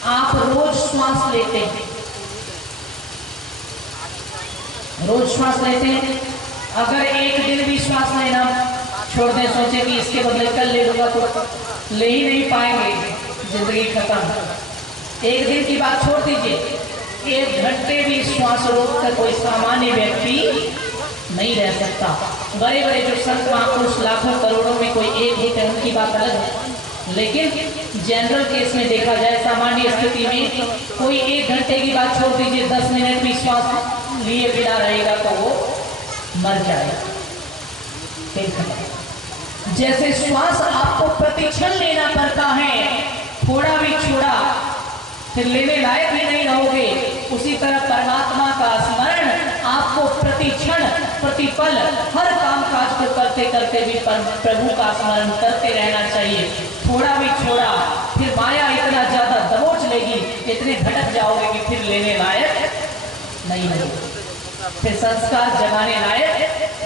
आप रोज श्वास लेते हैं, रोज श्वास लेते हैं, अगर एक दिन भी श्वास लेना छोड़ दें, सोचे कि इसके बदले कल ले लूंगा, तो ले ही नहीं पाएंगे, जिंदगी खत्म। एक दिन की बात छोड़ दीजिए, 1 घंटे भी श्वास रोक कर कोई सामान्य व्यक्ति नहीं रह सकता। बड़े बड़े जो संत महापुरुष लाखों करोड़ों में कोई एक होते हैं, उनकी बात अलग है, लेकिन जनरल केस में देखा जाए, सामान्य स्थिति में कोई 1 घंटे की बात छोड़ दीजिए, 10 मिनट भी श्वास लिए बिना रहेगा तो वो मर जाएगा। जैसे श्वास आपको प्रतिक्षण लेना पड़ता है, थोड़ा भी छोड़ा फिर लेने लायक भी नहीं रहोगे, उसी तरह परमात्मा का स्मरण आपको प्रतिक्षण प्रतिपल हर काम काज को करते करते भी प्रभु का स्मरण करते रहना चाहिए। थोड़ा भी छोड़ा फिर माया इतना ज्यादा दबोच लेगी, इतने भटक जाओगे कि फिर लेने लायक नहीं रहोगे, फिर संस्कार जगाने लायक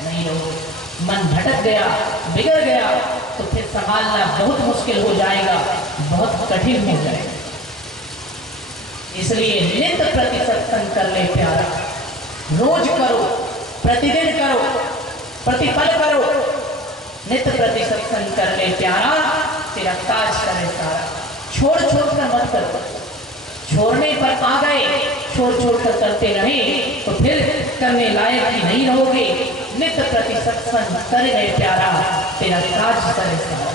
नहीं रहोगे। मन भटक गया, बिगड़ गया तो फिर संभालना बहुत मुश्किल हो जाएगा, बहुत कठिन हो जाएगा। इसलिए नित्य प्रति सत्संग कर ले प्यारा, रोज करो, प्रतिदिन करो, प्रतिपल करो, नित्य प्रति सत्संग कर ले प्यारा, तेरा काज करे सारा। छोड़ छोड़ कर मत करो, छोड़ने पर आ गए, छोड़ छोड़ कर करते रहे तो फिर करने लायक ही नहीं रहोगे। नित्य प्रति सत्संग कर ले प्यारा, तेरा काज करे सारा,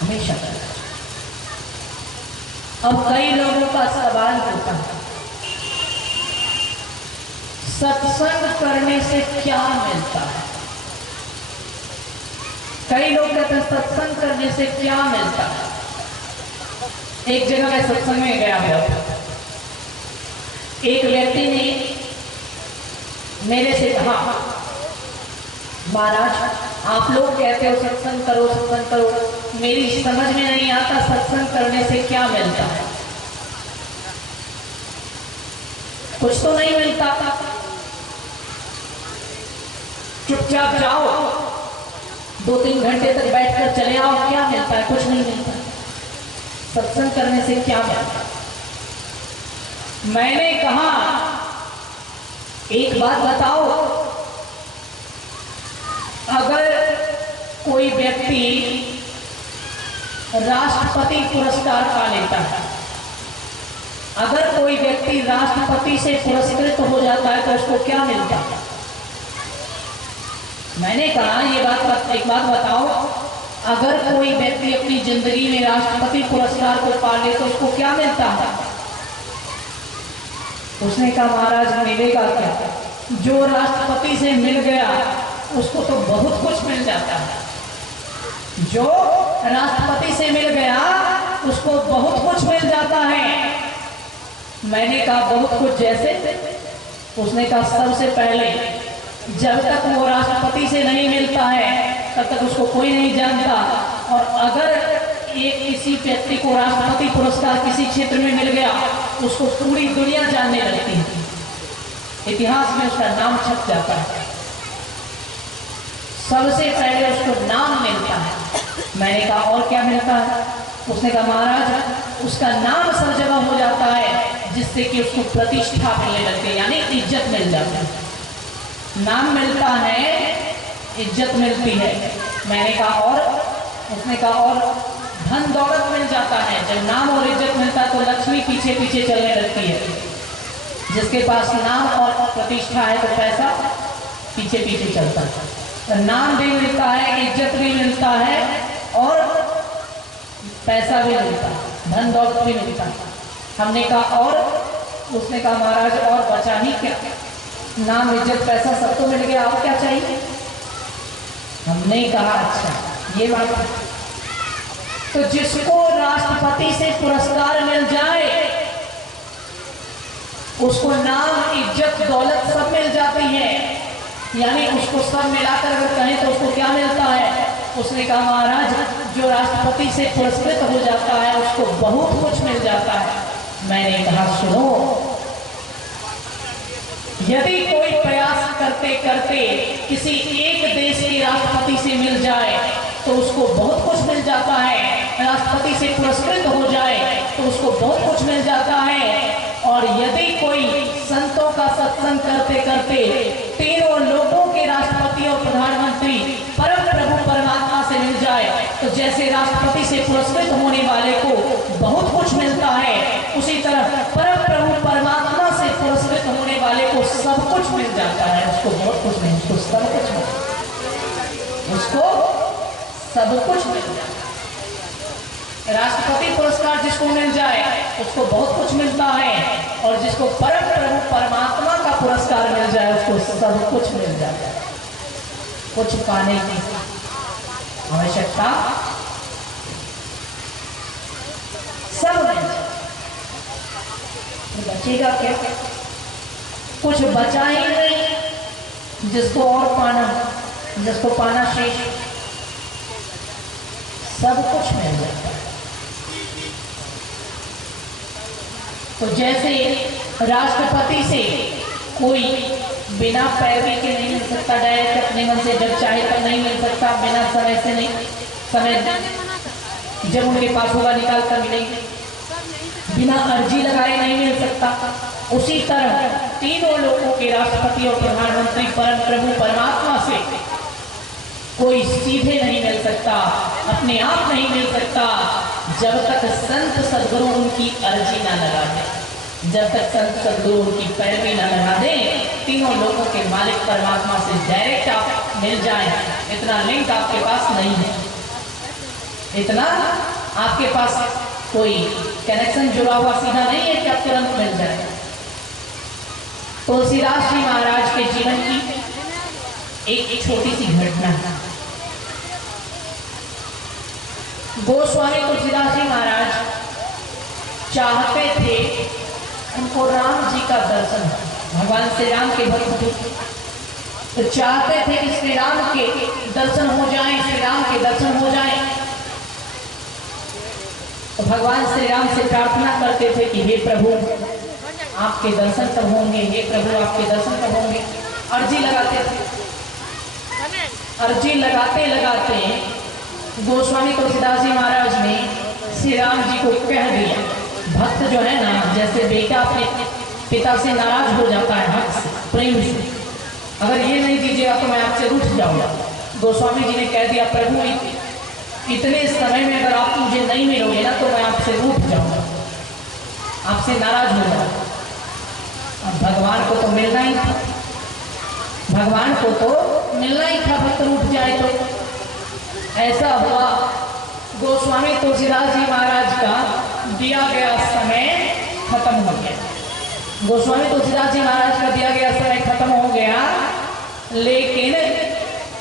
हमेशा कर। अब कई लोगों का सवाल होता है, सत्संग करने से क्या मिलता है? कई लोग कहते हैं सत्संग करने से क्या मिलता है। एक जगह मैं सत्संग में गया हुआ था, एक व्यक्ति ने मेरे से कहा, महाराज आप लोग कहते हो सत्संग करो सत्संग करो, मेरी समझ में नहीं आता सत्संग करने से क्या मिलता है। कुछ तो नहीं मिलता, चुपचाप जाओ 2-3 घंटे तक बैठकर चले आओ, क्या मिलता है? कुछ नहीं मिलता। सत्संग करने से क्या मिलता? मैंने कहा एक बात बताओ, अगर कोई व्यक्ति राष्ट्रपति पुरस्कार पा लेता है, अगर कोई व्यक्ति राष्ट्रपति से पुरस्कृत हो जाता है तो उसको क्या मिलता है? मैंने कहा ये बात एक बात बताओ, अगर कोई व्यक्ति अपनी जिंदगी में राष्ट्रपति पुरस्कार को पा ले तो उसको क्या मिलता है? उसने कहा महाराज मिलेगा क्या? जो राष्ट्रपति से मिल गया उसको तो बहुत कुछ मिल जाता है। जो राष्ट्रपति से मिल गया उसको बहुत कुछ मिल जाता है। मैंने कहा बहुत कुछ जैसे? उसने कहा सबसे पहले जब तक वो राष्ट्रपति से नहीं मिलता है तब तक उसको कोई नहीं जानता, और अगर एक किसी व्यक्ति को राष्ट्रपति पुरस्कार किसी क्षेत्र में मिल गया उसको पूरी दुनिया जानने लगती है, इतिहास में उसका नाम छप जाता है। सबसे पहले उसको नाम मिलता है। मैंने कहा और क्या मिलता है? उसने कहा महाराज उसका नाम सब जगह हो जाता है, जिससे कि उसको प्रतिष्ठा मिलने लगती है, यानी इज्जत मिल जाती है। नाम मिलता है, इज्जत मिलती है। मैंने कहा और? उसने कहा और धन दौलत मिल जाता है। जब नाम और इज्जत मिलता है तो लक्ष्मी पीछे पीछे चलने लगती है। जिसके पास नाम और प्रतिष्ठा है तो पैसा पीछे पीछे चलता है। तो नाम भी मिलता है, इज्जत भी मिलता है और पैसा भी मिलता है। धन दौलत भी मिलता है। हमने कहा और? उसने कहा महाराज और बचा ही क्या, नाम इज्जत पैसा सब तो मिल गया, और क्या चाहिए? हमने कहा अच्छा ये बात है। तो जिसको राष्ट्रपति से पुरस्कार मिल जाए उसको नाम इज्जत दौलत सब मिल जाती है, यानी उसको सब मिलाकर अगर कहें तो उसको क्या मिलता है? उसने कहा महाराज जो राष्ट्रपति से पुरस्कृत हो जाता है उसको बहुत कुछ मिल जाता है। मैंने कहा सुनो, यदि कोई प्रयास करते करते किसी एक देश के राष्ट्रपति से मिल जाए तो उसको बहुत कुछ मिल जाता है, राष्ट्रपति से पुरस्कृत हो जाए तो उसको बहुत कुछ मिल जाता है। और यदि कोई संतों का सत्संग करते करते तीनों लोगों के राष्ट्रपति और प्रधानमंत्री परम प्रभु परमात्मा से मिल जाए तो जैसे राष्ट्रपति से पुरस्कृत होने वाले को बहुत कुछ मिलता है, उसी तरह परम प्रभु परमात्मा से पुरस्कृत होने वाले को सब कुछ मिल जाता है। उसको बहुत कुछ नहीं, उसको सब कुछ मिल, उसको सब कुछ मिल जाता है। राष्ट्रपति पुरस्कार जिसको मिल जाए उसको बहुत कुछ मिलता है, और जिसको परम प्रभु परमात्मा का पुरस्कार मिल जाए उसको सब कुछ मिल जाता है। कुछ पाने की आवश्यकता सब मिल जाए, बचेगा क्या? कुछ बचा ही नहीं जिसको और पाना, जिसको पाना शेष, सब कुछ मिल जाता है। तो जैसे राष्ट्रपति से कोई बिना पैरवी के नहीं मिल सकता, डायरेक्ट अपने मन से जब चाहे तब नहीं मिल सकता, बिना समय से नहीं, समय जब उनके पास होगा निकाल कर मिलेंगे, बिना अर्जी लगाए नहीं मिल सकता। उसी तरह तीनों लोगों के राष्ट्रपति और प्रधानमंत्री परम प्रभु परमात्मा से कोई सीधे नहीं मिल सकता, अपने आप नहीं मिल सकता जब तक संत सदगुरु उनकी अर्जी ना लगा दे, जब तक संत सदगुरु उनकी पैरवी ना लगा दे। तीनों लोगों के मालिक परमात्मा से डायरेक्ट आप मिल जाए, इतना लिंक आपके पास नहीं है, इतना आपके पास कोई कनेक्शन जुड़ा हुआ सीधा नहीं है कि आप तुरंत मिल जाए। तुलसीदास जी महाराज के जीवन की एक छोटी सी घटना है। गोस्वामी तुलसीदास जी महाराज चाहते थे उनको राम जी का दर्शन, भगवान श्री राम के भक्त थे, तो चाहते थे कि श्री राम के दर्शन हो जाएं, श्री राम के दर्शन हो जाएं। तो भगवान श्री राम से प्रार्थना करते थे कि हे प्रभु आपके दर्शन कब होंगे, हे प्रभु आपके दर्शन कब होंगे। अर्जी लगाते थे, अर्जी लगाते लगाते गोस्वामी तुलसीदास जी महाराज ने श्री राम जी को कह दिया। भक्त जो है ना, जैसे बेटा अपने पिता से नाराज हो जाता है हक से, प्रेम से, अगर ये नहीं दीजिएगा तो मैं आपसे रूठ जाऊंगा। गोस्वामी जी ने कह दिया प्रभु इतने समय में अगर आप मुझे नहीं मिलोगे ना तो मैं आपसे रूठ जाऊंगा, आपसे नाराज हो जाऊंगा। अब भगवान को तो मिलना ही था, भगवान को तो मिलना ही था, भक्त रूठ जाए तो। ऐसा हुआ, गोस्वामी तुलसीदास जी महाराज का दिया गया समय खत्म हो गया। गोस्वामी तुलसीदास जी महाराज का दिया गया समय खत्म हो गया, लेकिन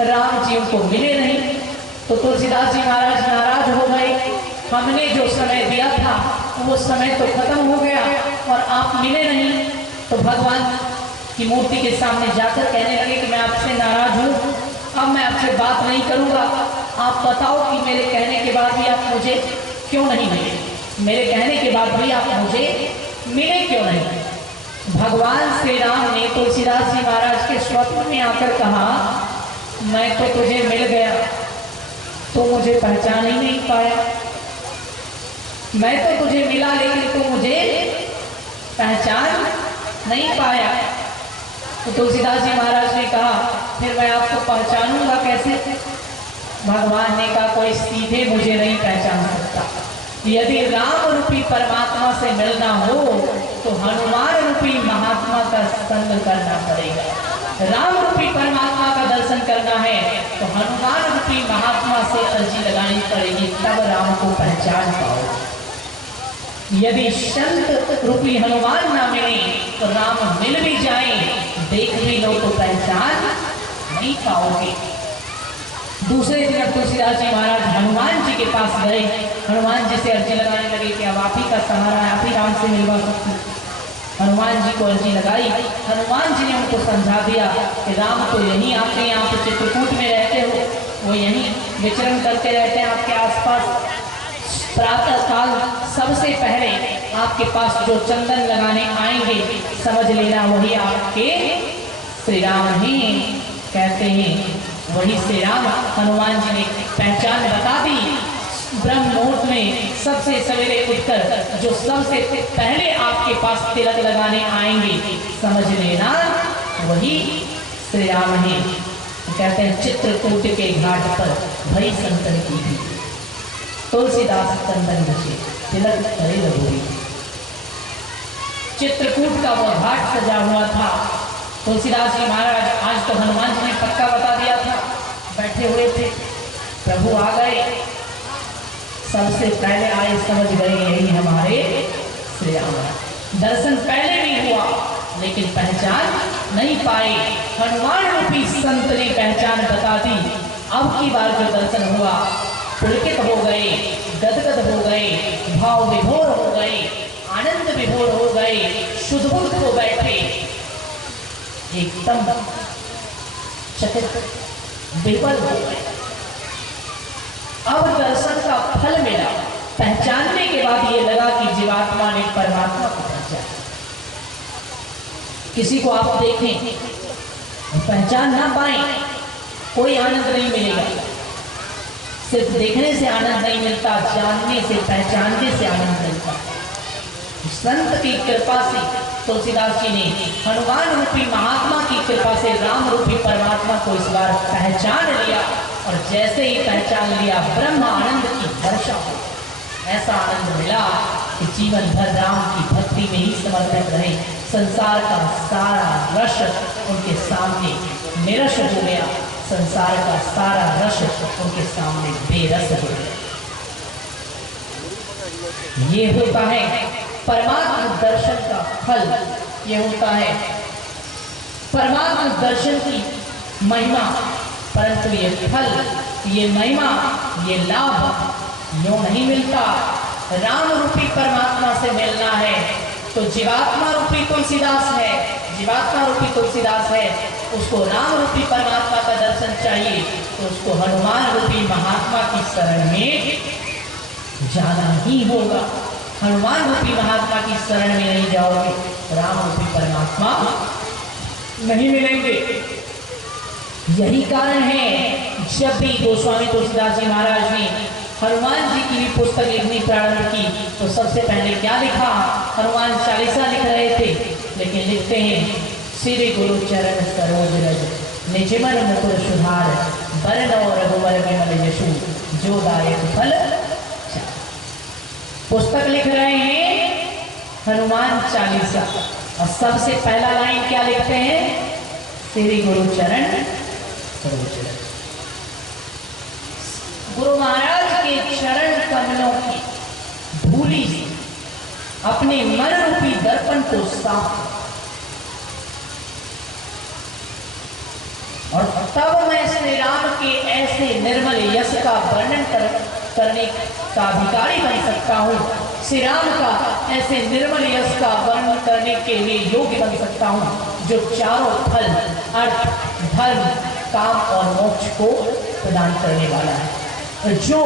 राम जी उनको मिले नहीं। तो तुलसीदास जी महाराज नाराज हो गए, हमने जो समय दिया था वो समय तो खत्म हो गया और आप मिले नहीं। तो भगवान की मूर्ति के सामने जाकर कहने लगे कि मैं आपसे नाराज हूँ, अब मैं आपसे बात नहीं करूँगा। आप बताओ कि मेरे कहने के बाद भी आप मुझे क्यों नहीं मिले, मेरे कहने के बाद भी आप मुझे मिले क्यों नहीं। भगवान श्री राम ने तुलसीदास जी महाराज के स्वप्न में आकर कहा मैं तो तुझे मिल गया, तो मुझे पहचान ही नहीं पाया, मैं तो तुझे मिला लेकिन तू मुझे पहचान नहीं पाया। तो तुलसीदास जी महाराज ने कहा फिर मैं आपको पहचानूंगा कैसे। भगवान ने कहा कोई सीधे मुझे नहीं पहचान सकता, यदि राम रूपी परमात्मा से मिलना हो तो हनुमान रूपी महात्मा का संग करना पड़ेगा। राम रूपी परमात्मा का दर्शन करना है तो हनुमान रूपी महात्मा से अर्जी लगानी पड़ेगी, तब राम को पहचान पाओ। यदि संत रूपी हनुमान ना मिले तो राम मिल भी जाए, देख भी लो तो पहचान नहीं पाओगे। दूसरे दिन अब तुलसीदास जी महाराज हनुमान जी के पास गए। हनुमान जी से अर्जी लगाने लगे कि अब आप ही का सहारा है, आप ही राम से मिलवा सकते। हनुमान जी को अर्जी लगाई। हनुमान जी ने उनको समझा दिया कि राम तो यहीं आते हैं, आप चित्रकूट में रहते हो, वो यहीं विचरण करते रहते हैं आपके आसपास। प्रातः काल सबसे पहले आपके पास जो चंदन लगाने आएंगे समझ लेना वही आपके श्री राम हैं। कहते हैं वही श्री राम। हनुमान जी ने पहचान बता दी। ब्रह्म मुहूर्त में सबसे सवेरे उठकर जो सबसे पहले आपके पास तिलक लगाने आएंगे समझ लेना वही श्री राम हैं। कहते हैं चित्रकूट के घाट पर भई संतन की भी तुलसीदास चंदन बचे तिलक करे रघुवीर। चित्रकूट का वह घाट सजा हुआ था। तुलसीदास जी महाराज आज तो हनुमान जी ने पक्का बता दिया था, बैठे हुए थे, प्रभु आ गए, सबसे पहले आए, समझ गए यही हमारे श्री राम। दर्शन पहले भी हुआ लेकिन पहचान नहीं पाए। हनुमान रूपी संत ने पहचान बता दी। अब की बार जो दर्शन हुआ पुलकित हो गए, गदगद हो गए, भाव विभोर हो गए, आनंद विभोर हो गए, शुद्धबुद्ध हो बैठे, एकदम चकित विफल हो गए। अब दर्शन का फल मिला। पहचानने के बाद ये लगा कि जीवात्मा ने परमात्मा को पहचाना। किसी को आप देखें पहचान ना पाए, कोई आनंद नहीं मिलेगा। सिर्फ देखने से आनंद नहीं मिलता, जानने से, पहचानने से आनंद मिलता। संत की कृपा से तुलसीदास जी ने हनुमान रूपी महात्मा की कृपा से राम रूपी परमात्मा को इस बार पहचान लिया। और जैसे ही पहचान लिया ब्रह्म आनंद की वर्षा हो। ऐसा आनंद मिला कि जीवन भर राम की भक्ति में ही समर्पित रहे। संसार का सारा रस उनके सामने निरस हो गया। संसार का सारा रस उनके सामने बेरस हो गया। ये होता है परमात्मा दर्शन का फल। ये होता है परमात्मा दर्शन की महिमा। परंतु ये फल, ये महिमा, ये लाभ यूं नहीं मिलता। राम रूपी परमात्मा से मिलना है तो जीवात्मा रूपी तुलसीदास है। जीवात्मा रूपी तुलसीदास है, उसको राम रूपी परमात्मा का दर्शन चाहिए तो उसको हनुमान रूपी महात्मा की शरण में जाना ही होगा। हनुमान रूपी महात्मा की शरण में नहीं जाओगे, राम रूपी परमात्मा नहीं मिलेंगे। यही कारण है जब भी गोस्वामी तुलसीदास जी महाराज ने हनुमान जी की भी पुस्तक लिखनी प्रारंभ की तो सबसे पहले क्या लिखा? हनुमान चालीसा लिख रहे थे, लेकिन लिखते हैं श्री गुरु चरण सरोज रज निज मन मुकुर सुधार बरनौ रघुवर विमल यशु जो दायक फल। पुस्तक लिख रहे हैं हनुमान चालीसा और सबसे पहला लाइन क्या लिखते हैं? श्री गुरु चरण सरोज रज। गुरु महाराज के चरण कमलों की धूली से अपने मन रूपी दर्पण को साफ, और तब मैं श्री राम के ऐसे निर्मल यश का वर्णन करने का अधिकारी बन सकता हूँ। श्री राम का ऐसे निर्मल यश का वर्णन करने के लिए योग्य बन सकता हूँ जो चारों फल अर्थ, धर्म, काम और मोक्ष को प्रदान करने वाला है। जो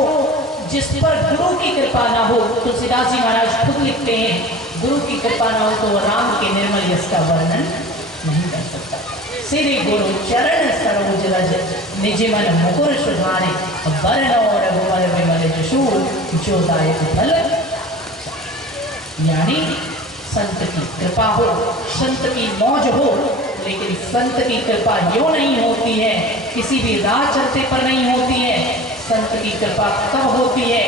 जिस पर गुरु की कृपा ना हो, तुलसीदास जी महाराज खुद लिखते हैं, गुरु की कृपा ना हो तो राम के निर्मल यश का वर्णन नहीं कर सकता। श्री गुरु चरण सरोज रज निज मन मुकुर सुधारे बरनौ रघुवर विमल यशु जो दायक फल। यानी संत की कृपा हो, संत की मौज हो, लेकिन संत की कृपा यूं नहीं होती है, किसी भी राह चलते पर नहीं होती है। संत की कृपा तब होती है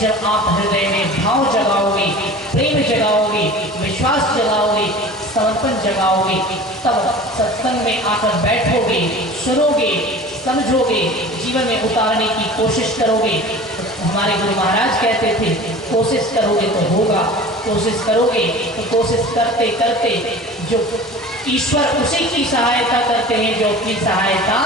जब आप हृदय में भाव जगाओगे, प्रेम जगाओगे, विश्वास जगाओगे, समर्पण जगाओगे, तब सत्संग में आकर बैठोगे, सुनोगे, समझोगे, जीवन में उतारने की कोशिश करोगे, तो हमारे गुरु महाराज कहते थे कोशिश करोगे तो होगा, कोशिश करोगे तो कोशिश करते करते जो ईश्वर उसी की सहायता करते हैं जो अपनी सहायता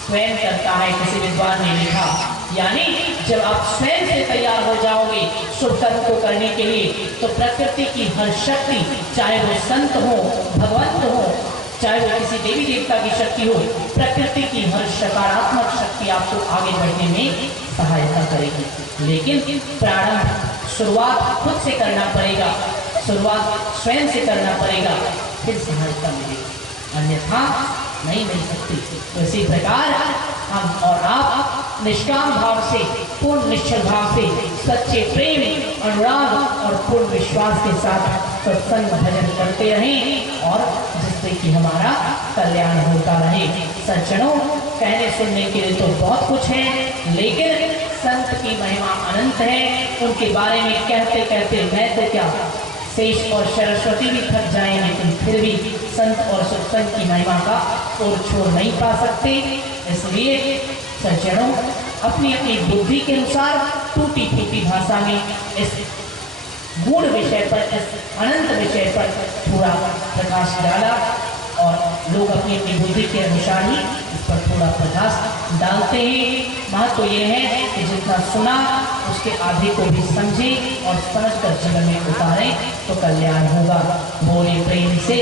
स्वयं करता है। किसी विद्वान ने लिखा, यानी जब आप स्वयं से तैयार हो जाओगे शुभ कर्म को करने के लिए, तो प्रकृति की हर शक्ति, चाहे वो संत हो, भगवंत हो, चाहे वो किसी देवी देवता की शक्ति हो, प्रकृति की हर सकारात्मक शक्ति आपको आगे बढ़ने में सहायता करेगी। लेकिन प्रारंभ शुरुआत खुद से करना पड़ेगा, शुरुआत स्वयं से करना पड़ेगा, फिर सहायता मिलेगी, अन्यथा नहीं मिल सकती। तो इसी प्रकार हम और आप निष्काम भाव से, पूर्ण निश्चल भाव से, सच्चे प्रेम, अनुराग और पूर्ण विश्वास के साथ सत्संग भजन करते रहें और जिससे कि हमारा कल्याण होता रहे। सज्जनों, कहने सुनने के लिए तो बहुत कुछ है, लेकिन संत की महिमा अनंत है। उनके बारे में कहते कहते मैं तो क्या, शेष और सरस्वती भी थक जाएं, लेकिन फिर भी संत और सत्संग की महिमा का और छोड़ नहीं पा सकते। इसलिए सज्जनों, अपनी अपनी बुद्धि के अनुसार टूटी फूटी भाषा में इस गूढ़ विषय पर, इस अनंत विषय पर थोड़ा प्रकाश डाला और लोग अपनी अपनी बुद्धि के अनुसार ही इस पर थोड़ा प्रकाश डालते हैं। महत्व ये है कि जितना सुना उसके आधे को भी समझें और समझकर जीवन में उतारें तो कल्याण होगा। बोले प्रेम से